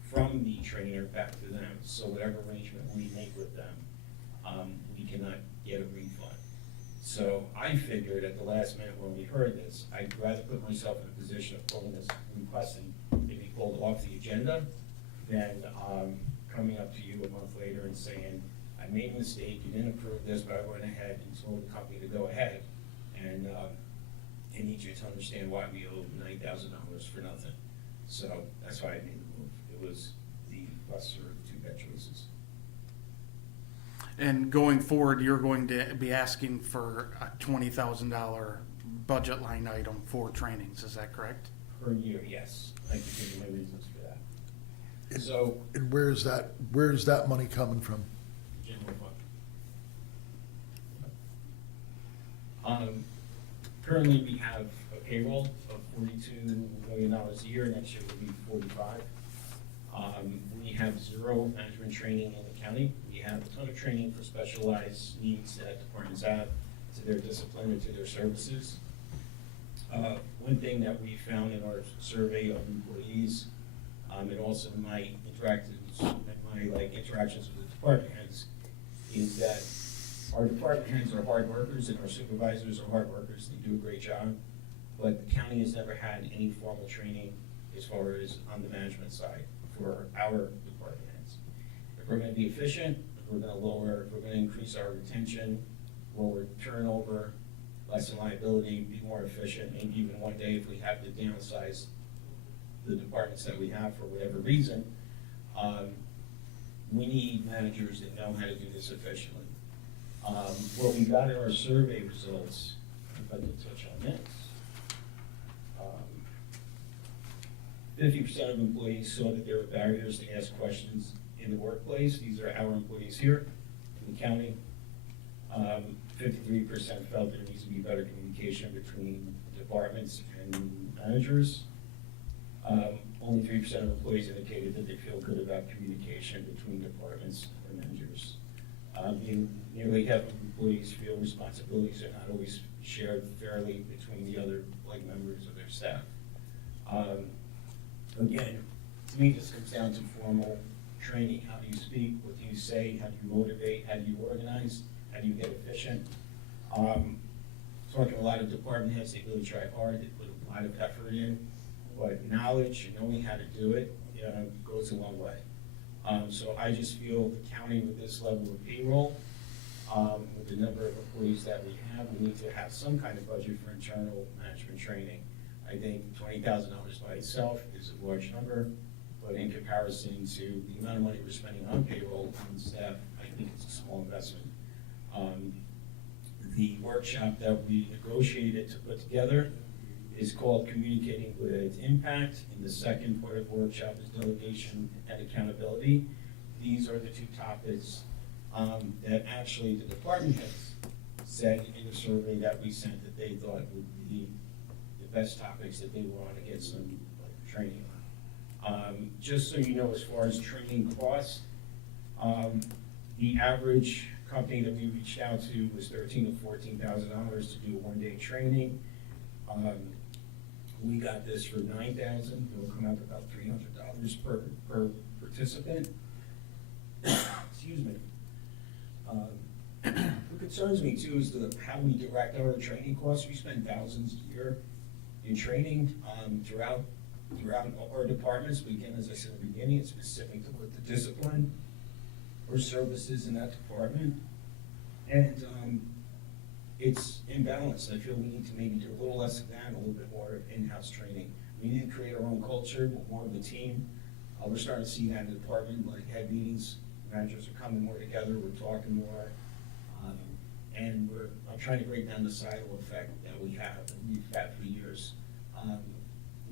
from the trainer back to them. So whatever arrangement we make with them, we cannot get a refund. So I figured at the last minute when we heard this, I'd rather put myself in a position of pulling this request and maybe pulled off the agenda than coming up to you a month later and saying, I made a mistake, you didn't approve this, but I went ahead and told the company to go ahead. And I need you to understand why we owe $9,000 for nothing. So that's why I made the move. It was the lesser of two bad choices. And going forward, you're going to be asking for a $20,000 budget line item for trainings, is that correct? Per year, yes. I can give you my reasons for that. So, And where's that money coming from? general fund. Currently, we have a payroll of $42 million a year. Next year will be 45. We have zero management training in the county. We have a ton of training for specialized needs that departments have to their discipline and to their services. One thing that we found in our survey of employees, and also in my interactions with the department heads, is that our department heads are hard workers and our supervisors are hard workers. They do a great job, but the county has never had any formal training as far as on the management side for our department heads. If we're gonna be efficient, if we're gonna increase our retention, lower turnover, lessen liability, be more efficient, maybe even one day if we have to downsize the departments that we have for whatever reason, we need managers that know how to do this efficiently. What we got in our survey results, if I could touch on this. 50% of employees saw that there were barriers to ask questions in the workplace. These are our employees here in the county. 53% felt there needs to be better communication between departments and managers. Only 3% of employees indicated that they feel good about communication between departments and managers. Nearly half of employees feel responsibilities are not always shared fairly between the other members of their staff. Again, to me, this comes down to formal training. How do you speak? What do you say? How do you motivate? How do you organize? How do you get efficient? Talking to a lot of department heads, they really try hard. They put a lot of effort in, but knowledge and knowing how to do it goes a long way. So I just feel the county with this level of payroll, with the number of employees that we have, we need to have some kind of budget for internal management training. I think $20,000 by itself is a large number, but in comparison to the amount of money we're spending on payroll on staff, I think it's a small investment. The workshop that we negotiated to put together is called Communicating with Impact, and the second part of the workshop is Delegation and Accountability. These are the two topics that actually the department heads said in the survey that we sent that they thought would be the best topics that they want to get some training on. Just so you know, as far as training costs, the average company that we reached out to was $13,000 to $14,000 to do a one-day training. We got this for $9,000. It will come out to about $300 per participant. Excuse me. What concerns me too is how we direct our training costs. We spend thousands a year in training throughout our departments. But again, as I said in the beginning, it's specific to what the discipline or services in that department. And it's imbalanced. I feel we need to maybe do a little less of that, a little bit more of in-house training. We need to create our own culture, more of a team. We're starting to see that in the department, like head meetings. Managers are coming more together, we're talking more. And I'm trying to break down the silo effect that we have, and we've had for years.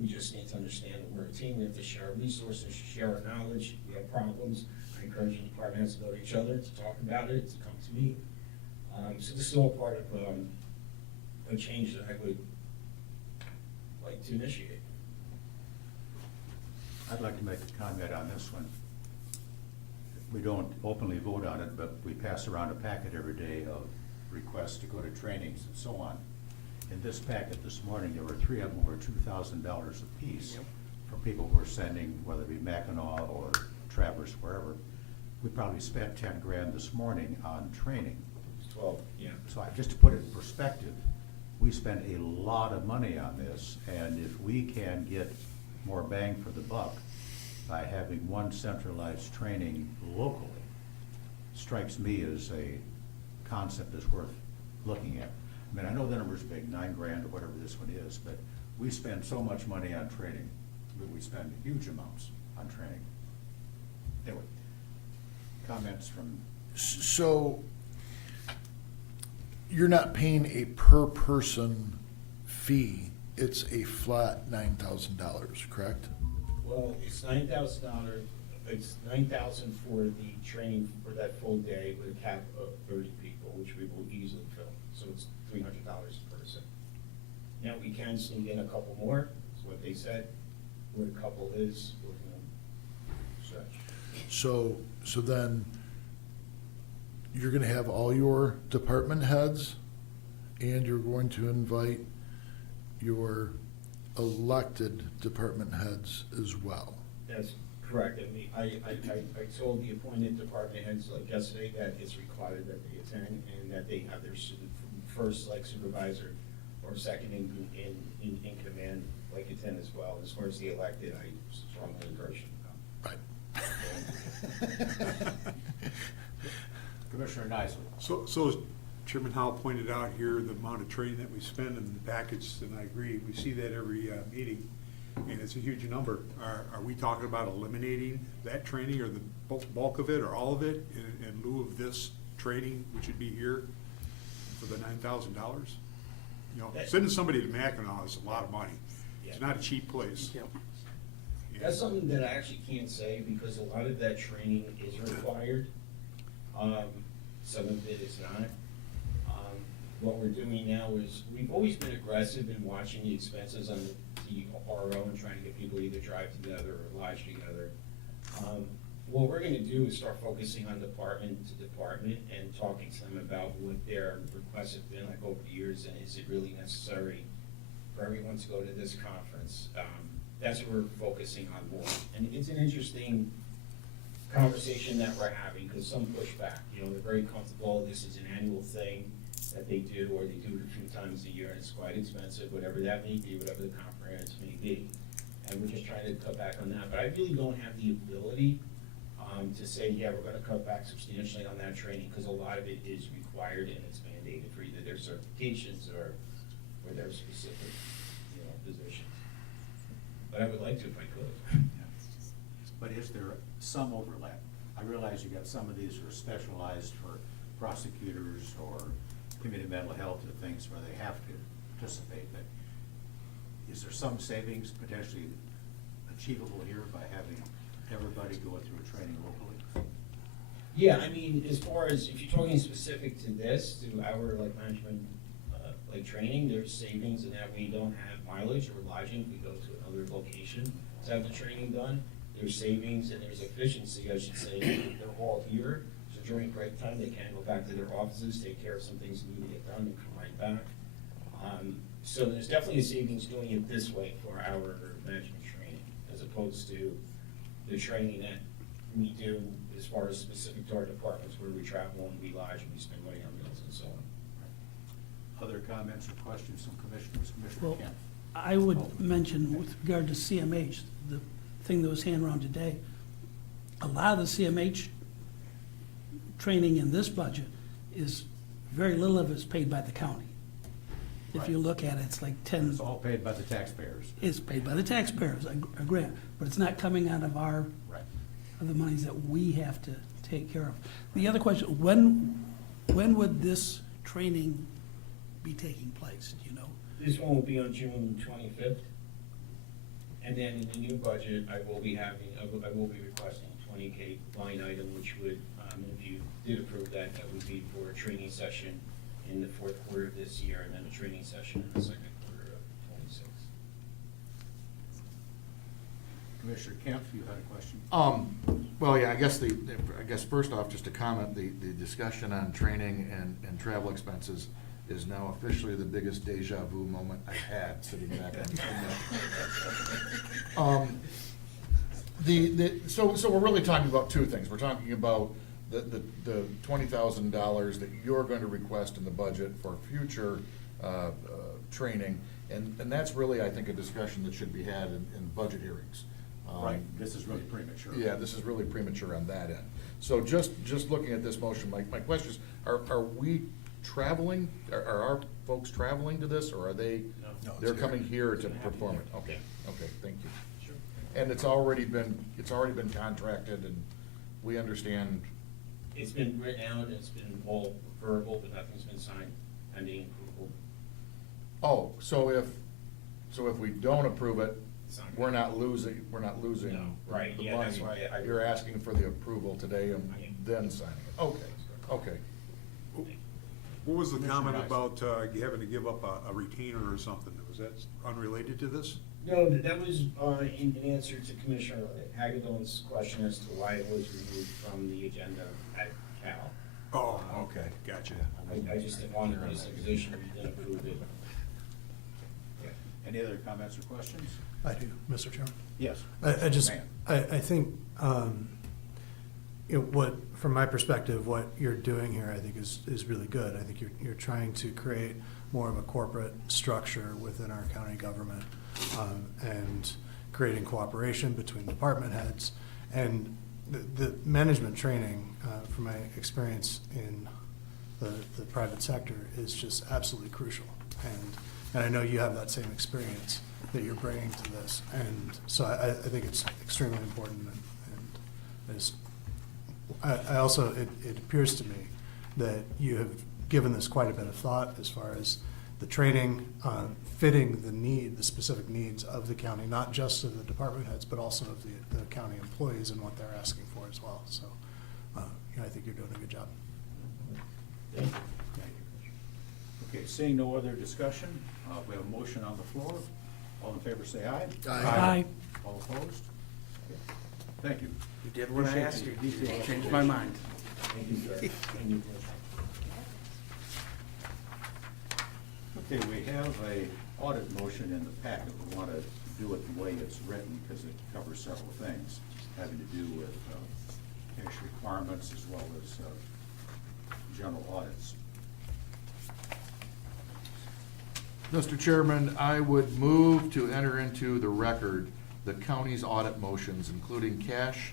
We just need to understand that we're a team. We have to share our resources, share our knowledge. We have problems. I encourage the department heads to go to each other, to talk about it, to come to me. So this is all part of a change that I would like to initiate. I'd like to make a comment on this one. We don't openly vote on it, but we pass around a packet every day of requests to go to trainings and so on. In this packet this morning, there were 3 of them were $2,000 apiece for people who were sending, whether it be Mackinac or Traverse, wherever. We probably spent 10 grand this morning on training. 12, yeah. So just to put it in perspective, we spend a lot of money on this, and if we can get more bang for the buck by having one centralized training locally, strikes me as a concept that's worth looking at. I mean, I know the number's big, 9 grand or whatever this one is, but we spend so much money on training, but we spend huge amounts on training. Anyway, comments from, So, you're not paying a per person fee, it's a flat $9,000, correct? Well, it's $9,000, it's $9,000 for the training for that full day with a cap of 30 people, which we will easily fill. So it's $300 a person. Now, we can sneak in a couple more, is what they said. Where a couple is, we're gonna stretch. So then, you're gonna have all your department heads, and you're going to invite your elected department heads as well. That's correct. I mean, I told the appointed department heads like yesterday that it's required that they attend and that they have their first like supervisor or second in command like attend as well. As far as the elected, I strongly encourage them to come. Right. Commissioner Nicely. So as Chairman Howell pointed out here, the amount of training that we spend in the package, and I agree, we see that every meeting, and it's a huge number. Are we talking about eliminating that training, or the bulk of it, or all of it, in lieu of this training, which would be here for the $9,000? You know, sending somebody to Mackinac is a lot of money. It's not a cheap place. Yep. That's something that I actually can't say because a lot of that training is required. Some of it is not. What we're doing now is, we've always been aggressive in watching the expenses on the RO and trying to get people to either drive together or lodge together. What we're gonna do is start focusing on department to department and talking to them about what their requests have been like over the years, and is it really necessary for everyone to go to this conference? That's what we're focusing on more. And it's an interesting conversation that we're having, because some push back, you know, they're very comfortable, this is an annual thing that they do, or they do it a few times a year, and it's quite expensive, whatever that may be, whatever the conference may be. And we're just trying to cut back on that, but I really don't have the ability to say, yeah, we're gonna cut back substantially on that training, because a lot of it is required and it's mandated for either their certifications or their specific, you know, positions. But I would like to if I could. But is there some overlap? I realize you got some of these are specialized for prosecutors or community mental health or things where they have to participate, but is there some savings potentially achievable here by having everybody go through a training locally? Yeah, I mean, as far as, if you're talking specific to this, to our like management, like training, there's savings in that we don't have mileage or lodging if we go to another location to have the training done. There's savings and there's efficiency, I should say. They're all here, so during break time, they can go back to their offices, take care of some things that need to get done, and come right back. So there's definitely a savings doing it this way for our management training, as opposed to the training that we do as far as specific to our departments where we travel and we lodge and we spend money on meals and so on. Other comments or questions from commissioners? Commissioner Well, Kent? I would mention with regard to CMH, the thing that was handed around today, a lot of the CMH training in this budget is, very little of it is paid by the county. If you look at it, it's like 10. It's all paid by the taxpayers. It's paid by the taxpayers, a grant, but it's not coming out of our, Right. of the monies that we have to take care of. The other question, when would this training be taking place, do you know? This one will be on June 25th. And then in the new budget, I will be requesting a $20K line item, which would, if you did approve that, that would be for a training session in the fourth quarter of this year, and then a training session in the second quarter of 26. Commissioner Kemp, you had a question? Well, yeah, I guess first off, just to comment, the discussion on training and travel expenses is now officially the biggest deja vu moment I've had sitting back on. So we're really talking about two things. We're talking about the $20,000 that you're going to request in the budget for future training, and that's really, I think, a discussion that should be had in budget hearings. Right, this is really premature. Yeah, this is really premature on that end. So just looking at this motion, my question is, are we traveling? Are our folks traveling to this, or are they? No, it's They're here. coming here to perform it? Okay, thank you. Sure. And it's already been contracted, and we understand. It's been written out, it's been all verbal, but nothing's been signed pending approval. Oh, so if we don't approve it, It's not we're not losing No, right, the yeah, that's money. why I- You're asking for the approval today and I am. then signing it. Okay. What was the Commissioner comment Nice. about having to give up a retainer or something? Was that unrelated to this? No, that was in answer to Commissioner Hagedorn's question as to why it was removed from the agenda at Cal. Oh, okay, gotcha. I just didn't want to raise the position, we didn't approve it. Any other comments or questions? I do, Mr. Chairman. Yes. I think, from my perspective, what you're doing here, I think is really good. I think you're trying to create more of a corporate structure within our county government, and creating cooperation between department heads. And the management training, from my experience in the private sector, is just absolutely crucial. And I know you have that same experience that you're bringing to this. And so I think it's extremely important. I also, it appears to me that you have given this quite a bit of thought as far as the training, fitting the specific needs of the county, not just of the department heads, but also of the county employees and what they're asking for as well. So, I think you're doing a good job. Thank you. Okay, seeing no other discussion, we have a motion on the floor. All in favor, say aye. Aye. All opposed? Okay. Thank you. You did what I Appreciate asked the you. detailed Changed my mind. Thank you, sir. Thank you, Commissioner. Okay, we have a audit motion in the packet. We want to do it the way it's written because it covers several things having to do with cash requirements as well as general audits. Mr. Chairman, I would move to enter into the record the county's audit motions, including cash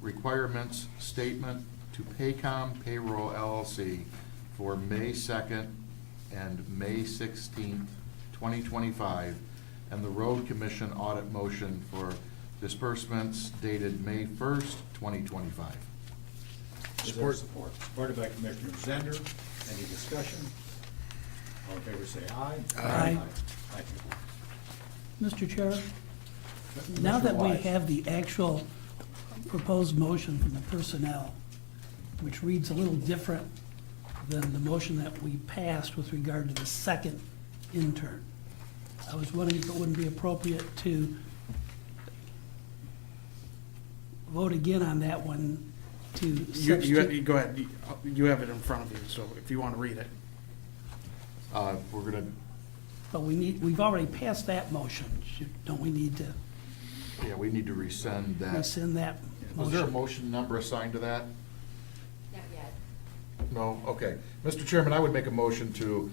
requirements statement to Paycom Payroll LLC for May 2nd and May 16th, 2025, and the Road Commission audit motion for disbursements dated May 1st, 2025. Is there support? Supported by Commissioner Zender. Any discussion? All in favor, say aye. Aye. Thank you. Mr. Chair, now that we Wise. have the actual proposed motion from the personnel, which reads a little different than the motion that we passed with regard to the second intern, I was wondering if it wouldn't be appropriate to vote again on that one to You substitute. go ahead, you have it in front of you, so if you want to read it. We're gonna, But we've already passed that motion. Don't we need to we need to rescind that. rescind that Was there a motion? motion number assigned to that? Not yet. No, okay. Mr. Chairman, I would make a motion to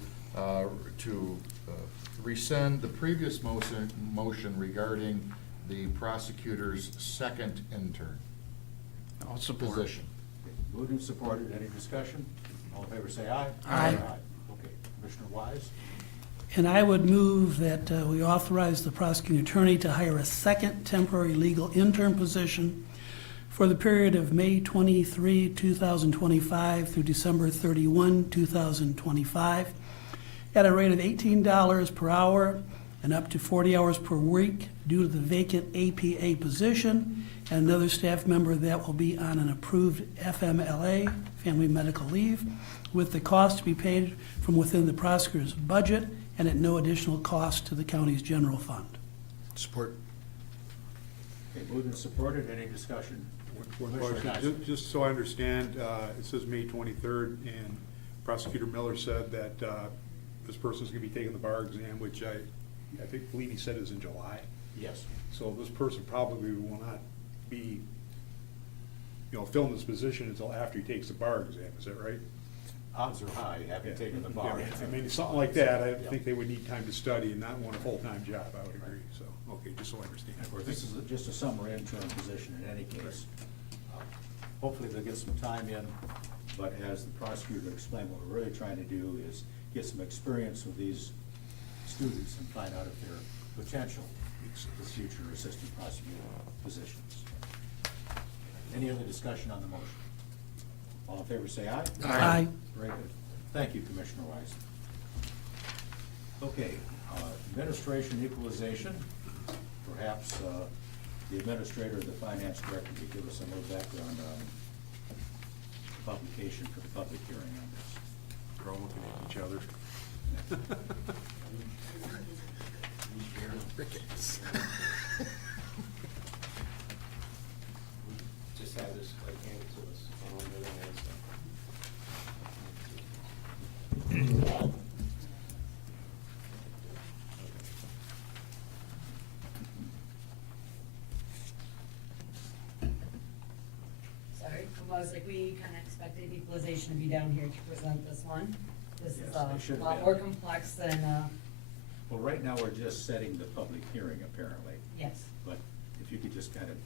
rescind the previous motion regarding the prosecutor's second intern I'll support. position. Okay, moved and supported. Any discussion? All in favor, say aye. Aye. Okay, Commissioner Wise? And I would move that we authorize the prosecuting attorney to hire a second temporary legal intern position for the period of May 23, 2025 through December 31, 2025, at a rate of $18 per hour and up to 40 hours per week due to the vacant APA position, and another staff member that will be on an approved FMLA, Family Medical Leave, with the cost to be paid from within the prosecutor's budget and at no additional cost to the county's general fund. Support. Okay, moved and supported, any discussion? One Commissioner question, Nyson. just so I understand, it says May 23rd, and Prosecutor Miller said that this person's gonna be taking the bar exam, which I believe he said is in July. Yes. So this person probably will not be, filling this position until after he takes the bar exam, is that right? Odds are high, having taken the bar. Yeah, I mean, something like that, I Yeah. think they would need time to study and not want a full-time job, I would agree, so, okay, just so I understand. Of course, this is just a summer intern position in any case. Hopefully they'll get some time in, but as the prosecutor explained, what we're really trying to do is get some experience with these students and find out if they're potential for future assistant prosecutor positions. Any other discussion on the motion? All in favor, say aye. Aye. Very good. Thank you, Commissioner Wise. Okay, administration equalization. Perhaps the administrator or the finance director could give us a little background on the publication for the public hearing on this. They're all looking at each other. Just had this, like, handed to us. Sorry, was like, we kind of expected equalization to be down here to present this one. This Yes, is they should a have lot been. more complex than, Well, right now, we're just setting the public hearing, apparently. yes. But if you could just kind of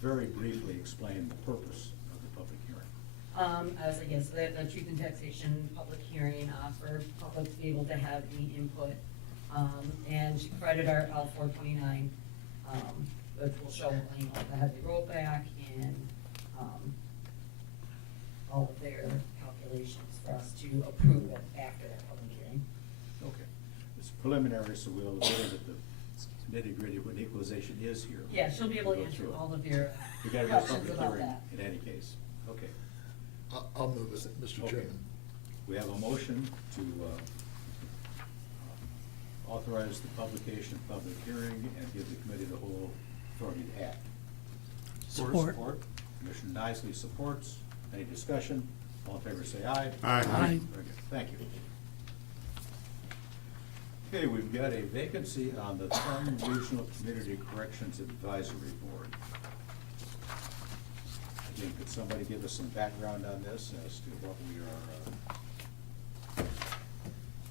very briefly explain the purpose of the public hearing. As I guess, the truth and taxation public hearing, for public to be able to have any input. And she provided our L 429, which will show, the heavy rollback and, all of their calculations for us to approve it after that public hearing. Okay. It's preliminary, so we'll get into the nitty-gritty when equalization is here. Yeah, she'll be able to Go answer through it. all of your We gotta go questions public about hearing that. in any case. Okay. I'll move it, Mr. Okay. Chairman. We have a motion to authorize the publication of public hearing and give the committee the whole authority to act. Support. Commissioner Nicely supports. Any discussion? All in favor, say aye. Aye. Aye. Very good. Thank you. Okay, we've got a vacancy on the Thumb Regional Community Corrections Advisory Board. Again, could somebody give us some background on this as to what we are,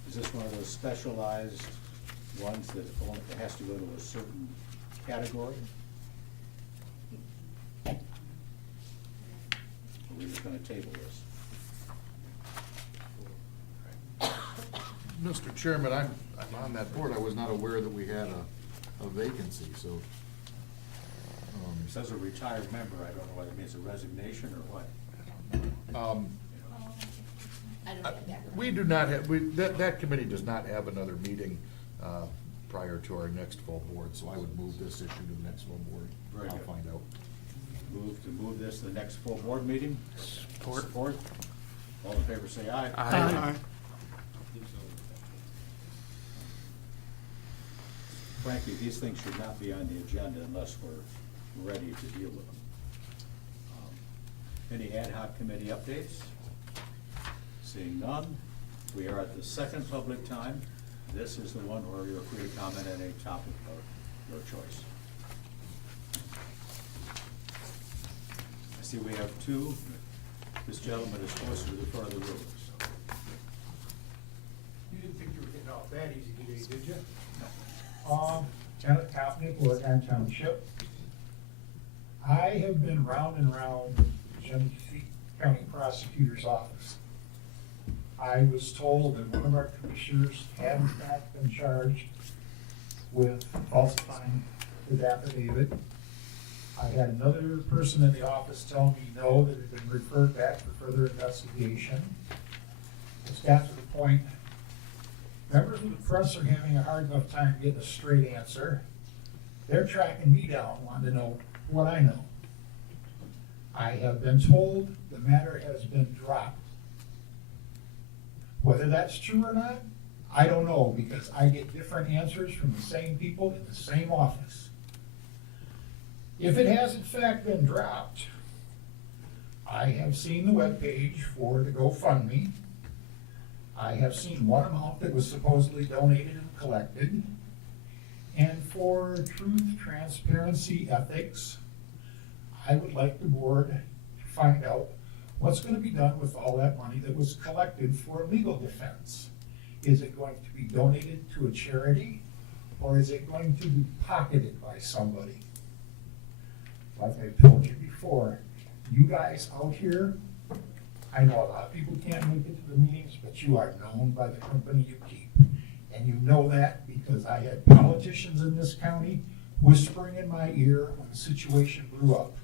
is this one of those specialized ones that only has to go to a certain category? Or are we just gonna table this? Mr. Chairman, I'm on that board. I was not aware that we had a vacancy, so. It says a retired member, I don't know whether it means a resignation or what. I don't have that. We do not have, that committee does not have another meeting prior to our next full board, so I would move this issue to the next full board. Very I'll good. find out. Move this to the next full board meeting? Support. All in favor, say aye. Aye. Frankly, these things should not be on the agenda unless we're ready to deal with them. Any ad hoc committee updates? Seeing none, we are at the second public time. This is the one where you're free to comment on any topic of your choice. I see we have two. This gentleman is closer to the front of the room, so. You didn't think you were getting off that easy today, did you? No. Kenneth Topnick, Oregon Township. I have been round and round Genesee County Prosecutor's Office. I was told that one of our commissioners had in fact been charged with falsifying his affidavit. I had another person in the office tell me no, that it had been referred back for further investigation. It's got to the point, members of the press are having a hard enough time getting a straight answer. They're tracking me down, wanting to know what I know. I have been told the matter has been dropped. Whether that's true or not, I don't know, because I get different answers from the same people in the same office. If it has in fact been dropped, I have seen the webpage for the GoFundMe. I have seen one amount that was supposedly donated and collected. And for truth, transparency, ethics, I would like the board to find out what's going to be done with all that money that was collected for legal defense. Is it going to be donated to a charity, or is it going to be pocketed by somebody? Like I told you before, you guys out here, I know a lot of people can't make it to the meetings, but you are known by the company you keep. And you know that because I had politicians in this county whispering in my ear when the situation blew up.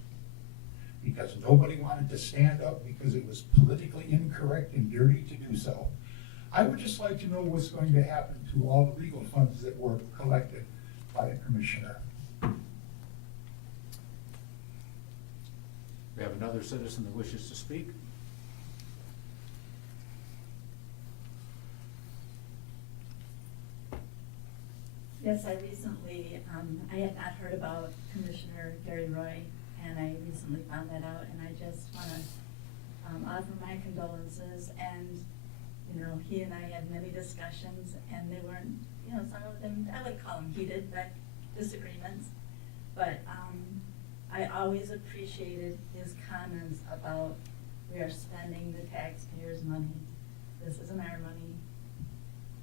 Because nobody wanted to stand up because it was politically incorrect and dirty to do so. I would just like to know what's going to happen to all the legal funds that were collected by the commissioner. We have another citizen that wishes to speak. Yes, I recently, I had not heard about Commissioner Gary Roy, and I recently found that out, and I just want to offer my condolences. And, you know, he and I had many discussions, and they weren't, you know, some of them, I wouldn't call them heated, but disagreements. But I always appreciated his comments about we are spending the taxpayers' money. This isn't our money.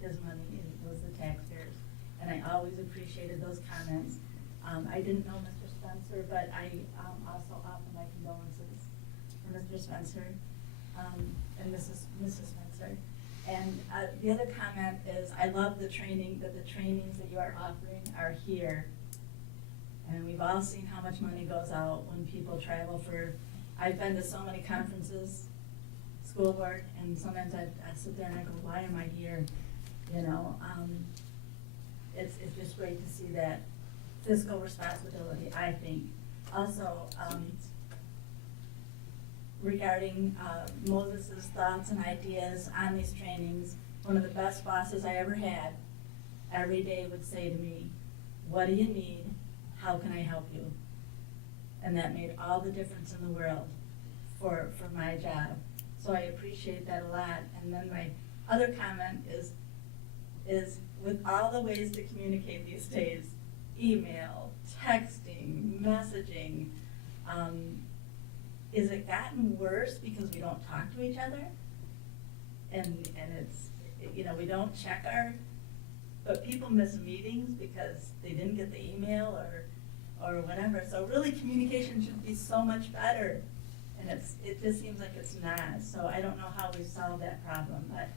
His money, it was the taxpayers. And I always appreciated those comments. I didn't know Mr. Spencer, but I also offer my condolences for Mr. Spencer and Mrs. Spencer. And the other comment is, I love the training, that the trainings that you are offering are here. And we've all seen how much money goes out when people travel for, I've been to so many conferences, school board, and sometimes I sit there and I go, why am I here? You know, it's just great to see that fiscal responsibility, I think. Also, regarding Moses's thoughts and ideas on these trainings, one of the best bosses I ever had, every day would say to me, what do you need? How can I help you? And that made all the difference in the world for my job. So I appreciate that a lot. And then my other comment is with all the ways to communicate these days, email, texting, messaging, is it gotten worse because we don't talk to each other? And it's, you know, we don't check but people miss meetings because they didn't get the email or whatever. So really communication should be so much better. And it just seems like it's not. So I don't know how we solve that problem, but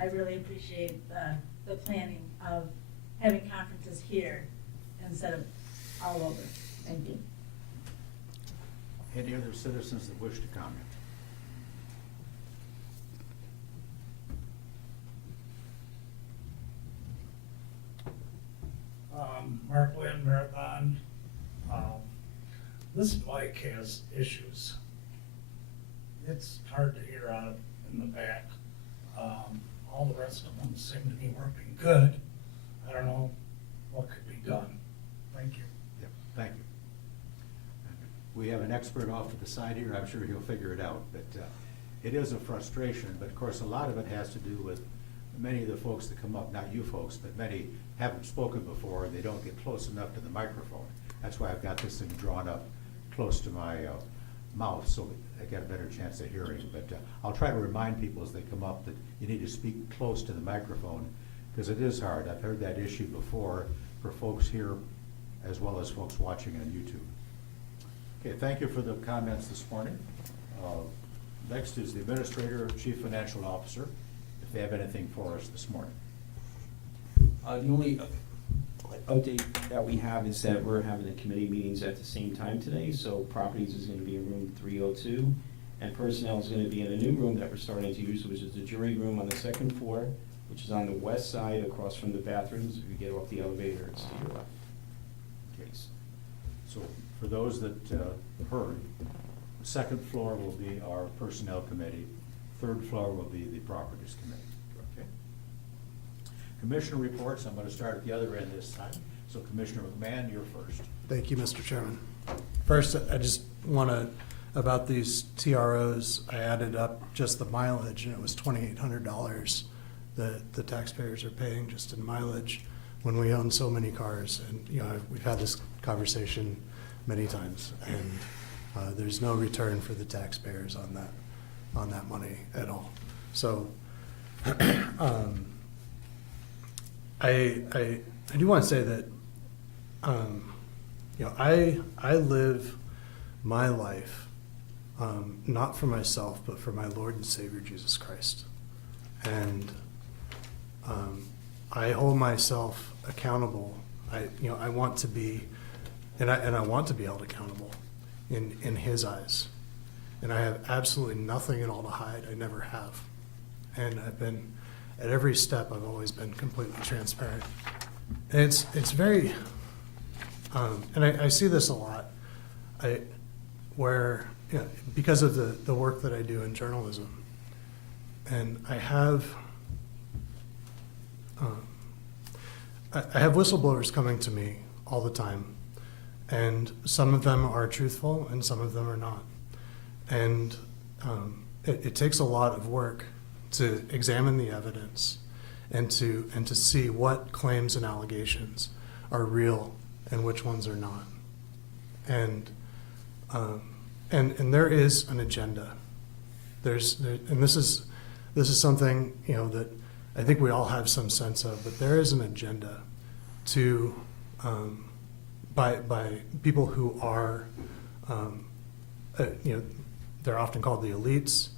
I really appreciate the planning of having conferences here instead of all over. Thank you. Any other citizens that wish to comment? Mark Lynn, Marathon. This mic has issues. It's hard to hear out in the back. All the rest of them seem to be working good. I don't know what could be done. Thank you. Yep, thank you. We have an expert off to the side here. I'm sure he'll figure it out. But it is a frustration. But of course, a lot of it has to do with many of the folks that come up, not you folks, but many haven't spoken before and they don't get close enough to the microphone. That's why I've got this thing drawn up close to my mouth so I get a better chance of hearing. But I'll try to remind people as they come up that you need to speak close to the microphone because it is hard. I've heard that issue before for folks here as well as folks watching on YouTube. Okay, thank you for the comments this morning. Next is the Administrator, Chief Financial Officer, if they have anything for us this morning. The only update that we have is that we're having the committee meetings at the same time today. So properties is going to be in room 302, and personnel is going to be in a new room that we're starting to use, which is the jury room on the second floor, which is on the west side across from the bathrooms. If you get off the elevator, it's to your left. Okay. So for those that heard, the second floor will be our Personnel Committee, third floor will be the Properties Committee. Okay. Commissioner reports, I'm going to start at the other end this time. So Commissioner McMahon, you're first. Thank you, Mr. Chairman. First, I just want to, about these TROs, I added up just the mileage, and it was $2,800 that the taxpayers are paying just in mileage when we own so many cars. And, you know, we've had this conversation many times, and there's no return for the taxpayers on that money at all. So I do want to say that you know, I live my life not for myself, but for my Lord and Savior Jesus Christ, and I hold myself accountable. I want to be, and I want to be held accountable in His eyes, and I have absolutely nothing at all to hide. I never have, and I've been at every step. I've always been completely transparent, and it's very. And I see this a lot, where, you know, because of the work that I do in journalism, and I have whistleblowers coming to me all the time, and some of them are truthful and some of them are not, and it takes a lot of work to examine the evidence and to see what claims and allegations are real and which ones are not. And there is an agenda. And this is something, you know, that I think we all have some sense of, but there is an agenda to by people who are you know, they're often called the elites.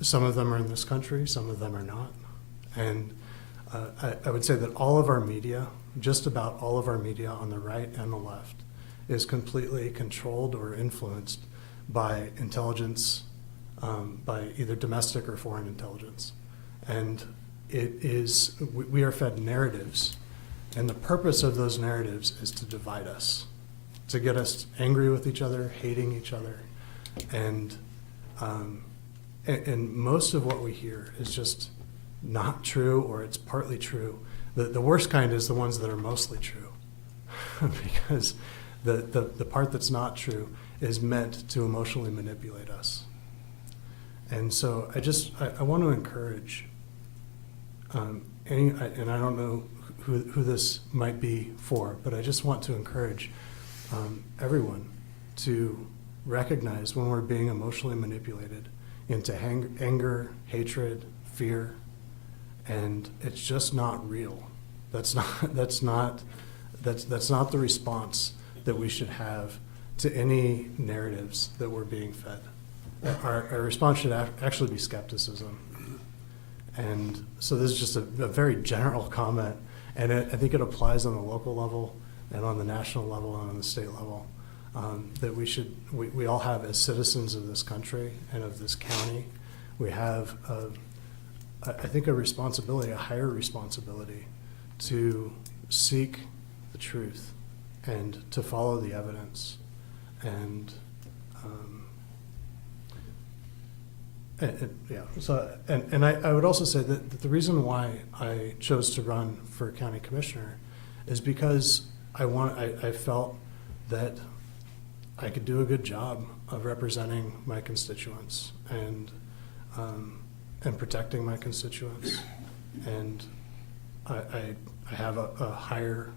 Some of them are in this country, some of them are not. And I would say that all of our media, just about all of our media on the right and the left, is completely controlled or influenced by intelligence, by either domestic or foreign intelligence. And we are fed narratives, and the purpose of those narratives is to divide us, to get us angry with each other, hating each other. And most of what we hear is just not true, or it's partly true. The worst kind is the ones that are mostly true, because the part that's not true is meant to emotionally manipulate us. And so I want to encourage, and I don't know who this might be for, but I just want to encourage everyone to recognize when we're being emotionally manipulated into anger, hatred, fear, and it's just not real. That's not the response that we should have to any narratives that we're being fed. Our response should actually be skepticism. And so this is just a very general comment, and I think it applies on the local level and on the national level and on the state level, that we all have, as citizens of this country and of this county, we have I think a responsibility, a higher responsibility, to seek the truth and to follow the evidence. And I would also say that the reason why I chose to run for county commissioner is because I felt that I could do a good job of representing my constituents and protecting my constituents, and I have a higher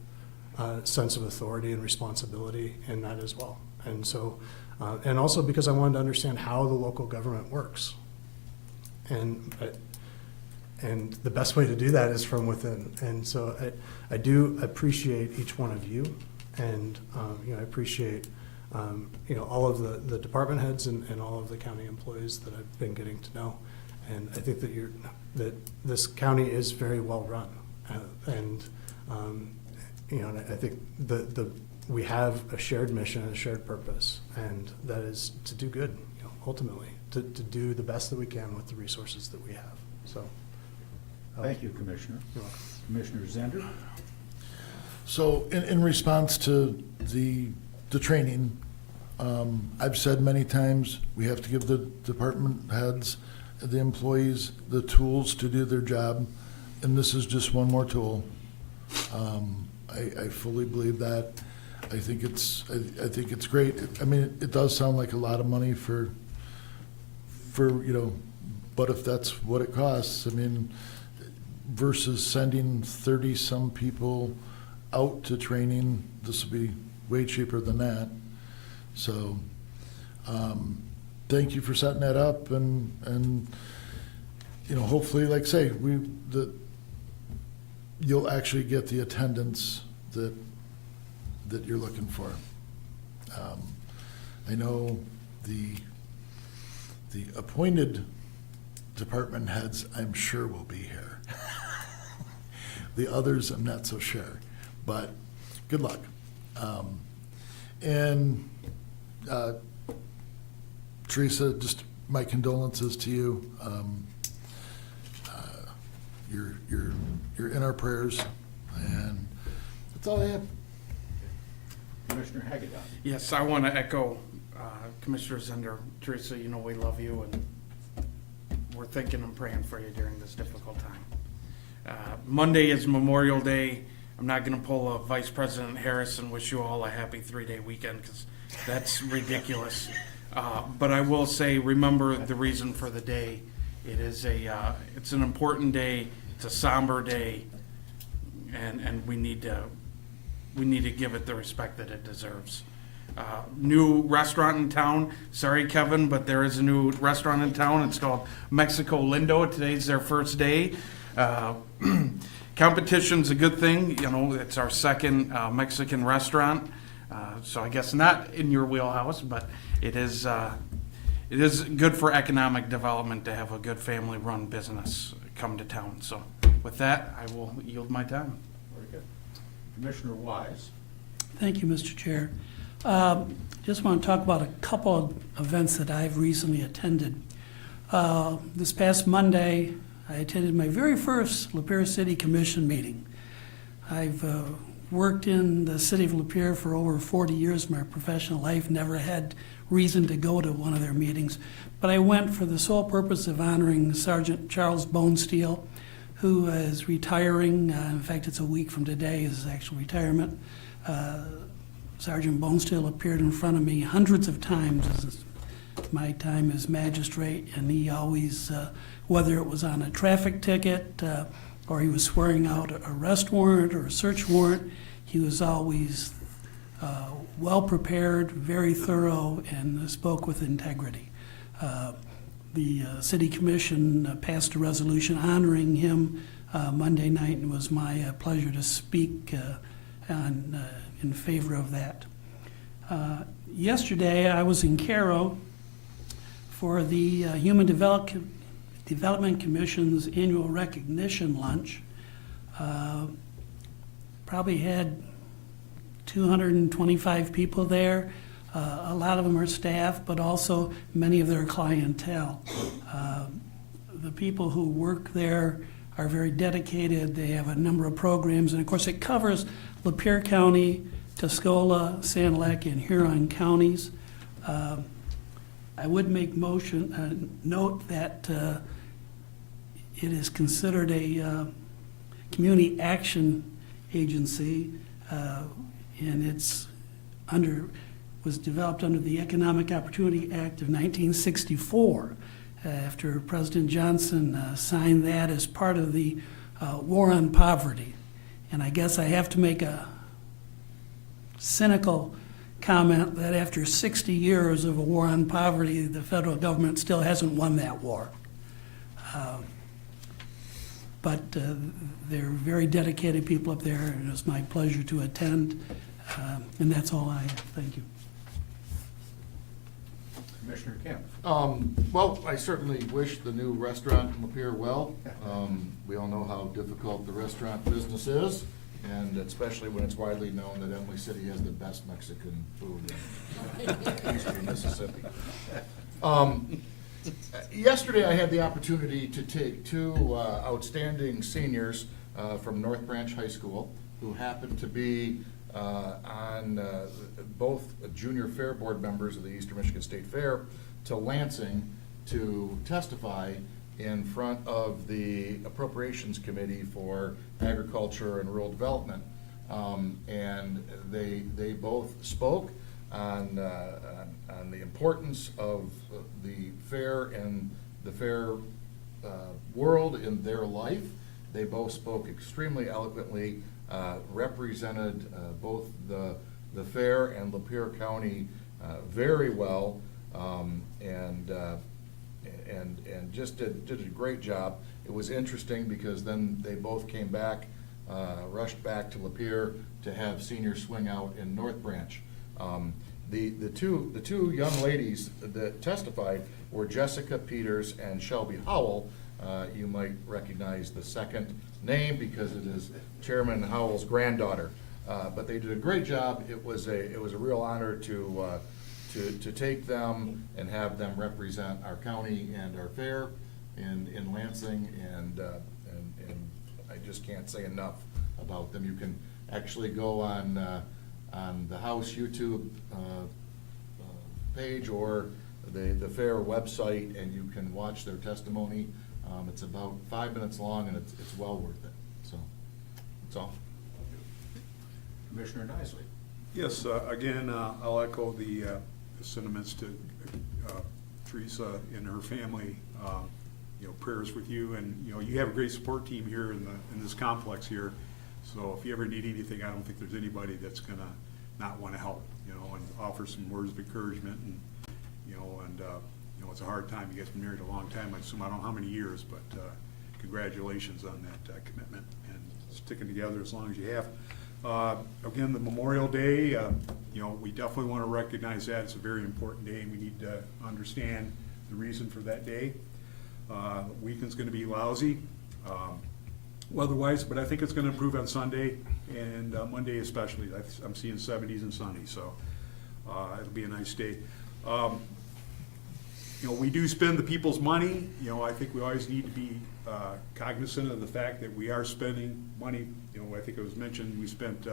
sense of authority and responsibility in that as well. And so, and also because I wanted to understand how the local government works, and the best way to do that is from within. And so I do appreciate each one of you, and I appreciate all of the department heads and all of the county employees that I've been getting to know. And I think that this county is very well run, and I think we have a shared mission and a shared purpose, and that is to do good, ultimately, to do the best that we can with the resources that we have. So, thank you, Commissioner. You're welcome. Commissioner Zender. So, in response to the training, I've said many times we have to give the department heads, the employees, the tools to do their job, and this is just one more tool. I fully believe that. I think it's great. I mean, it does sound like a lot of money for, but if that's what it costs, I mean, versus sending 30-some people out to training, this would be way cheaper than that. So, thank you for setting that up, and hopefully, like I say, you'll actually get the attendance that you're looking for. I know the appointed department heads, I'm sure, will be here. The others, I'm not so sure, but good luck. And Teresa, just my condolences to you. You're in our prayers, and that's all I have. Commissioner Hagedorn. Yes, I want to echo Commissioner Zender. Teresa, you know we love you, and we're thinking and praying for you during this difficult time. Monday is Memorial Day. I'm not going to pull a Vice President Harris and wish you all a happy 3-day weekend, because that's ridiculous. But I will say, remember the reason for the day. It's an important day. It's a somber day, and we need to give it the respect that it deserves. New restaurant in town. Sorry, Kevin, but there is a new restaurant in town. It's called Mexico Lindo. Today's their first day. Competition's a good thing. It's our second Mexican restaurant. So I guess not in your wheelhouse, but it is good for economic development to have a good family-run business come to town. So with that, I will yield my time. Very good. Commissioner Wise. Thank you, Mr. Chair. Just want to talk about a couple of events that I've recently attended. This past Monday, I attended my very first Lapeer City Commission meeting. I've worked in the city of Lapeer for over 40 years of my professional life, never had reason to go to one of their meetings, but I went for the sole purpose of honoring Sergeant Charles Bonesteel, who is retiring. In fact, it's a week from today, his actual retirement. Sergeant Bonesteel appeared in front of me hundreds of times as my time as magistrate, and he always, whether it was on a traffic ticket or he was swearing out an arrest warrant or a search warrant, he was always well prepared, very thorough, and spoke with integrity. The City Commission passed a resolution honoring him Monday night, and it was my pleasure to speak in favor of that. Yesterday, I was in Cairo for the Human Development Commission's annual recognition lunch. Probably had 225 people there. A lot of them are staff, but also many of their clientele. The people who work there are very dedicated. They have a number of programs, and of course it covers Lapeer County, Tuscola, Sand Lake, and Huron counties. I would make note that it is considered a community action agency, and it's was developed under the Economic Opportunity Act of 1964, after President Johnson signed that as part of the war on poverty. And I guess I have to make a cynical comment that after 60 years of a war on poverty, the federal government still hasn't won that war. But they're very dedicated people up there, and it's my pleasure to attend. And that's all I have. Thank you. Commissioner Kemp. Well, I certainly wish the new restaurant in Lapeer well. We all know how difficult the restaurant business is, and especially when it's widely known that Emily City has the best Mexican food in eastern Mississippi. Yesterday, I had the opportunity to take two outstanding seniors from North Branch High School who happened to be on both junior fair board members of the Eastern Michigan State Fair to Lansing to testify in front of the Appropriations Committee for Agriculture and Rural Development. And they both spoke on the importance of the fair and the fair world in their life. They both spoke extremely eloquently, represented both the fair and Lapeer County very well, and just did a great job. It was interesting because then they both came back, rushed back to Lapeer to have senior swing out in North Branch. The two young ladies that testified were Jessica Peters and Shelby Howell. You might recognize the second name because it is Chairman Howell's granddaughter. But they did a great job. It was a real honor to take them and have them represent our county and our fair in Lansing, and I just can't say enough about them. You can actually go on the House YouTube page or the fair website, and you can watch their testimony. It's about 5 minutes long, and it's well worth it. So that's all. Commissioner Nicely. Yes, again, I'll echo the sentiments to Teresa and her family. Prayers with you, and you have a great support team here in this complex here. So if you ever need anything, I don't think there's anybody that's gonna not want to help, and offer some words of encouragement, and it's a hard time. You guys have been married a long time. I assume I don't know how many years, but congratulations on that commitment and sticking together as long as you have. Again, the Memorial Day, we definitely want to recognize that. It's a very important day, and we need to understand the reason for that day. Weekend's going to be lousy weather-wise, but I think it's going to improve on Sunday and Monday especially. I'm seeing 70s and sunny, so it'll be a nice day. We do spend the people's money. I think we always need to be cognizant of the fact that we are spending money. I think it was mentioned we spent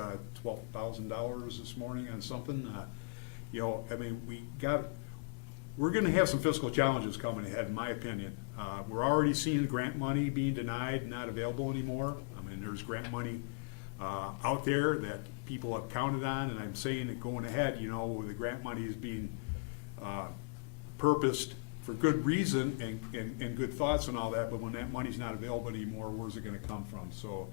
$12,000 this morning on something. We're going to have some fiscal challenges coming ahead, in my opinion. We're already seeing grant money being denied, not available anymore. There's grant money out there that people have counted on, and I'm saying that going ahead, the grant money is being purposed for good reason and good thoughts and all that, but when that money's not available anymore, where's it going to come from? So,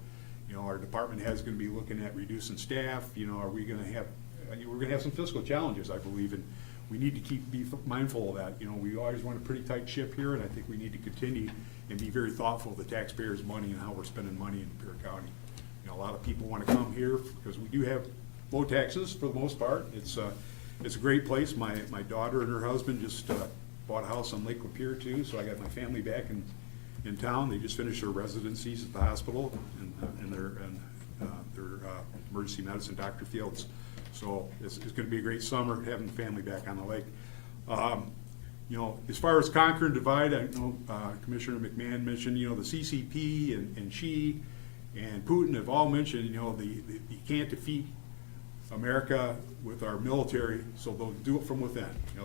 our department head's going to be looking at reducing staff. Are we going to have? We're going to have some fiscal challenges, I believe, and we need to be mindful of that. We always run a pretty tight ship here, and I think we need to continue and be very thoughtful of the taxpayers' money and how we're spending money in Lapeer County. A lot of people want to come here because we do have low taxes for the most part. It's a great place. My daughter and her husband just bought a house on Lake Lapeer too, so I got my family back in town. They just finished their residencies at the hospital and their emergency medicine doctor fields. So it's going to be a great summer having the family back on the lake. As far as conquer and divide, I know Commissioner McMahon mentioned, the CCP and Xi and Putin have all mentioned, you can't defeat America with our military, so they'll do it from within.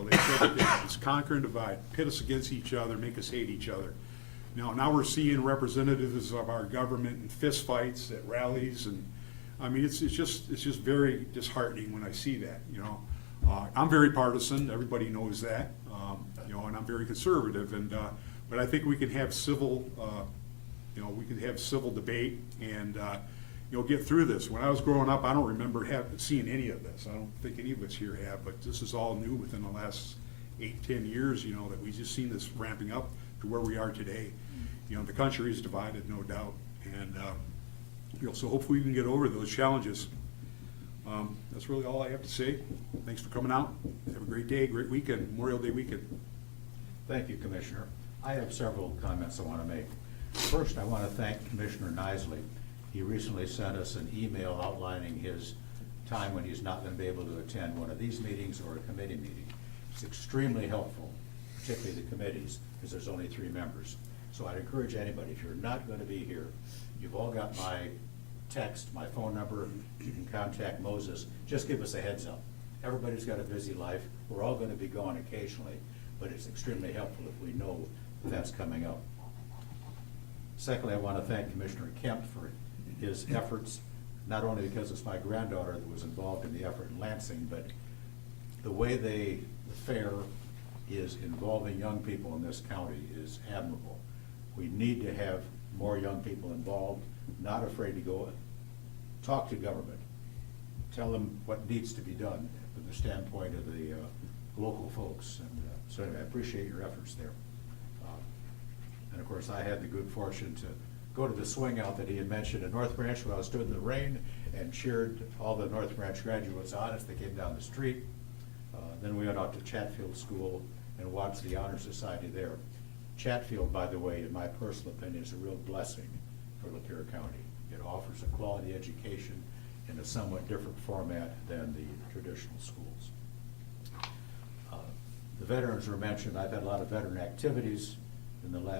They said that it's conquer and divide, pit us against each other, make us hate each other. Now we're seeing representatives of our government in fist fights at rallies, and it's just very disheartening when I see that. I'm very partisan. Everybody knows that. And I'm very conservative. But I think we can have civil, debate and get through this. When I was growing up, I don't remember seeing any of this. I don't think any of us here have. But this is all new within the last 8-10 years. That we've just seen this ramping up to where we are today. The country is divided, no doubt, and so hopefully we can get over those challenges. That's really all I have to say. Thanks for coming out. Have a great day, great weekend, Memorial Day weekend. Thank you, Commissioner. I have several comments I want to make. First, I want to thank Commissioner Nicely. He recently sent us an email outlining his time when he's not going to be able to attend one of these meetings or a committee meeting. It's extremely helpful, particularly the committees, because there's only 3 members. So I'd encourage anybody, if you're not going to be here, you've all got my text, my phone number, you can contact Moses, just give us a heads up. Everybody's got a busy life, we're all going to be gone occasionally, but it's extremely helpful if we know that's coming up. Secondly, I want to thank Commissioner Kemp for his efforts not only because it's my granddaughter that was involved in the effort in Lansing, but the way the fair is involving young people in this county is admirable. We need to have more young people involved, not afraid to go talk to government, tell them what needs to be done from the standpoint of the local folks. And so anyway, I appreciate your efforts there. And of course, I had the good fortune to go to the swing out that he had mentioned in North Branch when I stood in the rain and cheered all the North Branch graduates on as they came down the street. Then we went out to Chatfield School and watched the Honor Society there. Chatfield, by the way, in my personal opinion, is a real blessing for Lapeer County. It offers a quality education in a somewhat different format than the traditional schools. The veterans were mentioned. I've had a lot of veteran activities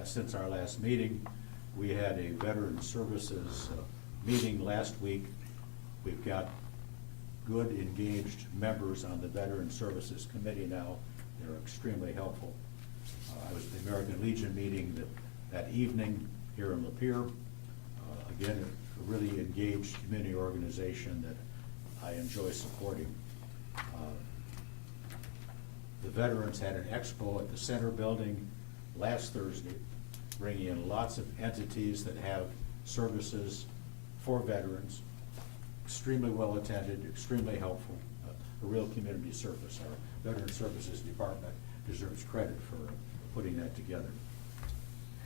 since our last meeting. We had a veteran services meeting last week. We've got good, engaged members on the Veteran Services Committee now. They're extremely helpful. I was at the American Legion meeting that evening here in Lapeer. Again, a really engaged community organization that I enjoy supporting. The veterans had an expo at the Center Building last Thursday, bringing in lots of entities that have services for veterans. Extremely well attended, extremely helpful, a real community service. Our Veteran Services Department deserves credit for putting that together.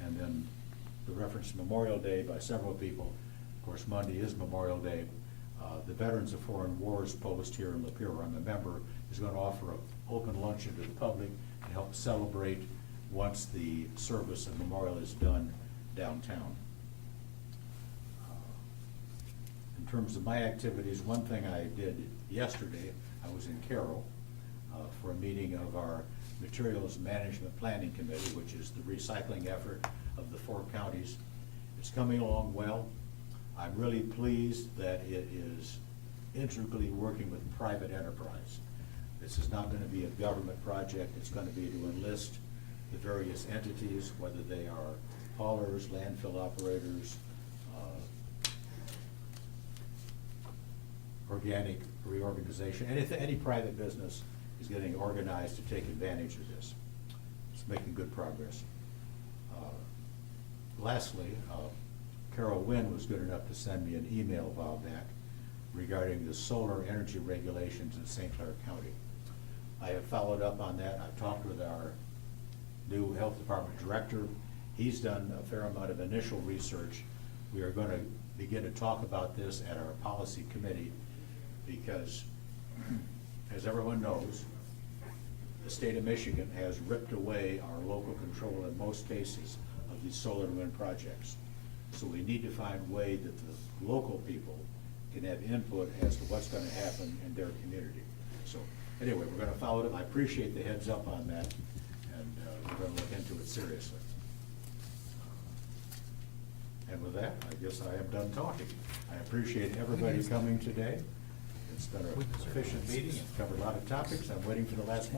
And then the reference to Memorial Day by several people. Of course, Monday is Memorial Day. The Veterans of Foreign Wars post here in Lapeer, where I'm a member, is going to offer an open luncheon to the public to help celebrate once the service of memorial is done downtown. In terms of my activities, one thing I did yesterday, I was in Carroll for a meeting of our Materials Management Planning Committee, which is the recycling effort of the 4 counties. It's coming along well. I'm really pleased that it is integrally working with private enterprise. This is not going to be a government project. It's going to be to enlist the various entities, whether they are haulers, landfill operators, organic reorganization, any private business is getting organized to take advantage of this. It's making good progress. Lastly, Carol Wynn was good enough to send me an email a while back regarding the solar energy regulations in St. Clair County. I have followed up on that. I've talked with our new health department director. He's done a fair amount of initial research. We are going to begin to talk about this at our policy committee because, as everyone knows, the state of Michigan has ripped away our local control in most cases of these solar and wind projects. So we need to find a way that the local people can have input as to what's going to happen in their community. So anyway, we're going to follow it up. I appreciate the heads up on that, and we're going to look into it seriously. And with that, I guess I am done talking. I appreciate everybody coming today. It's been an efficient meeting. It's covered a lot of topics. I'm waiting for the last one.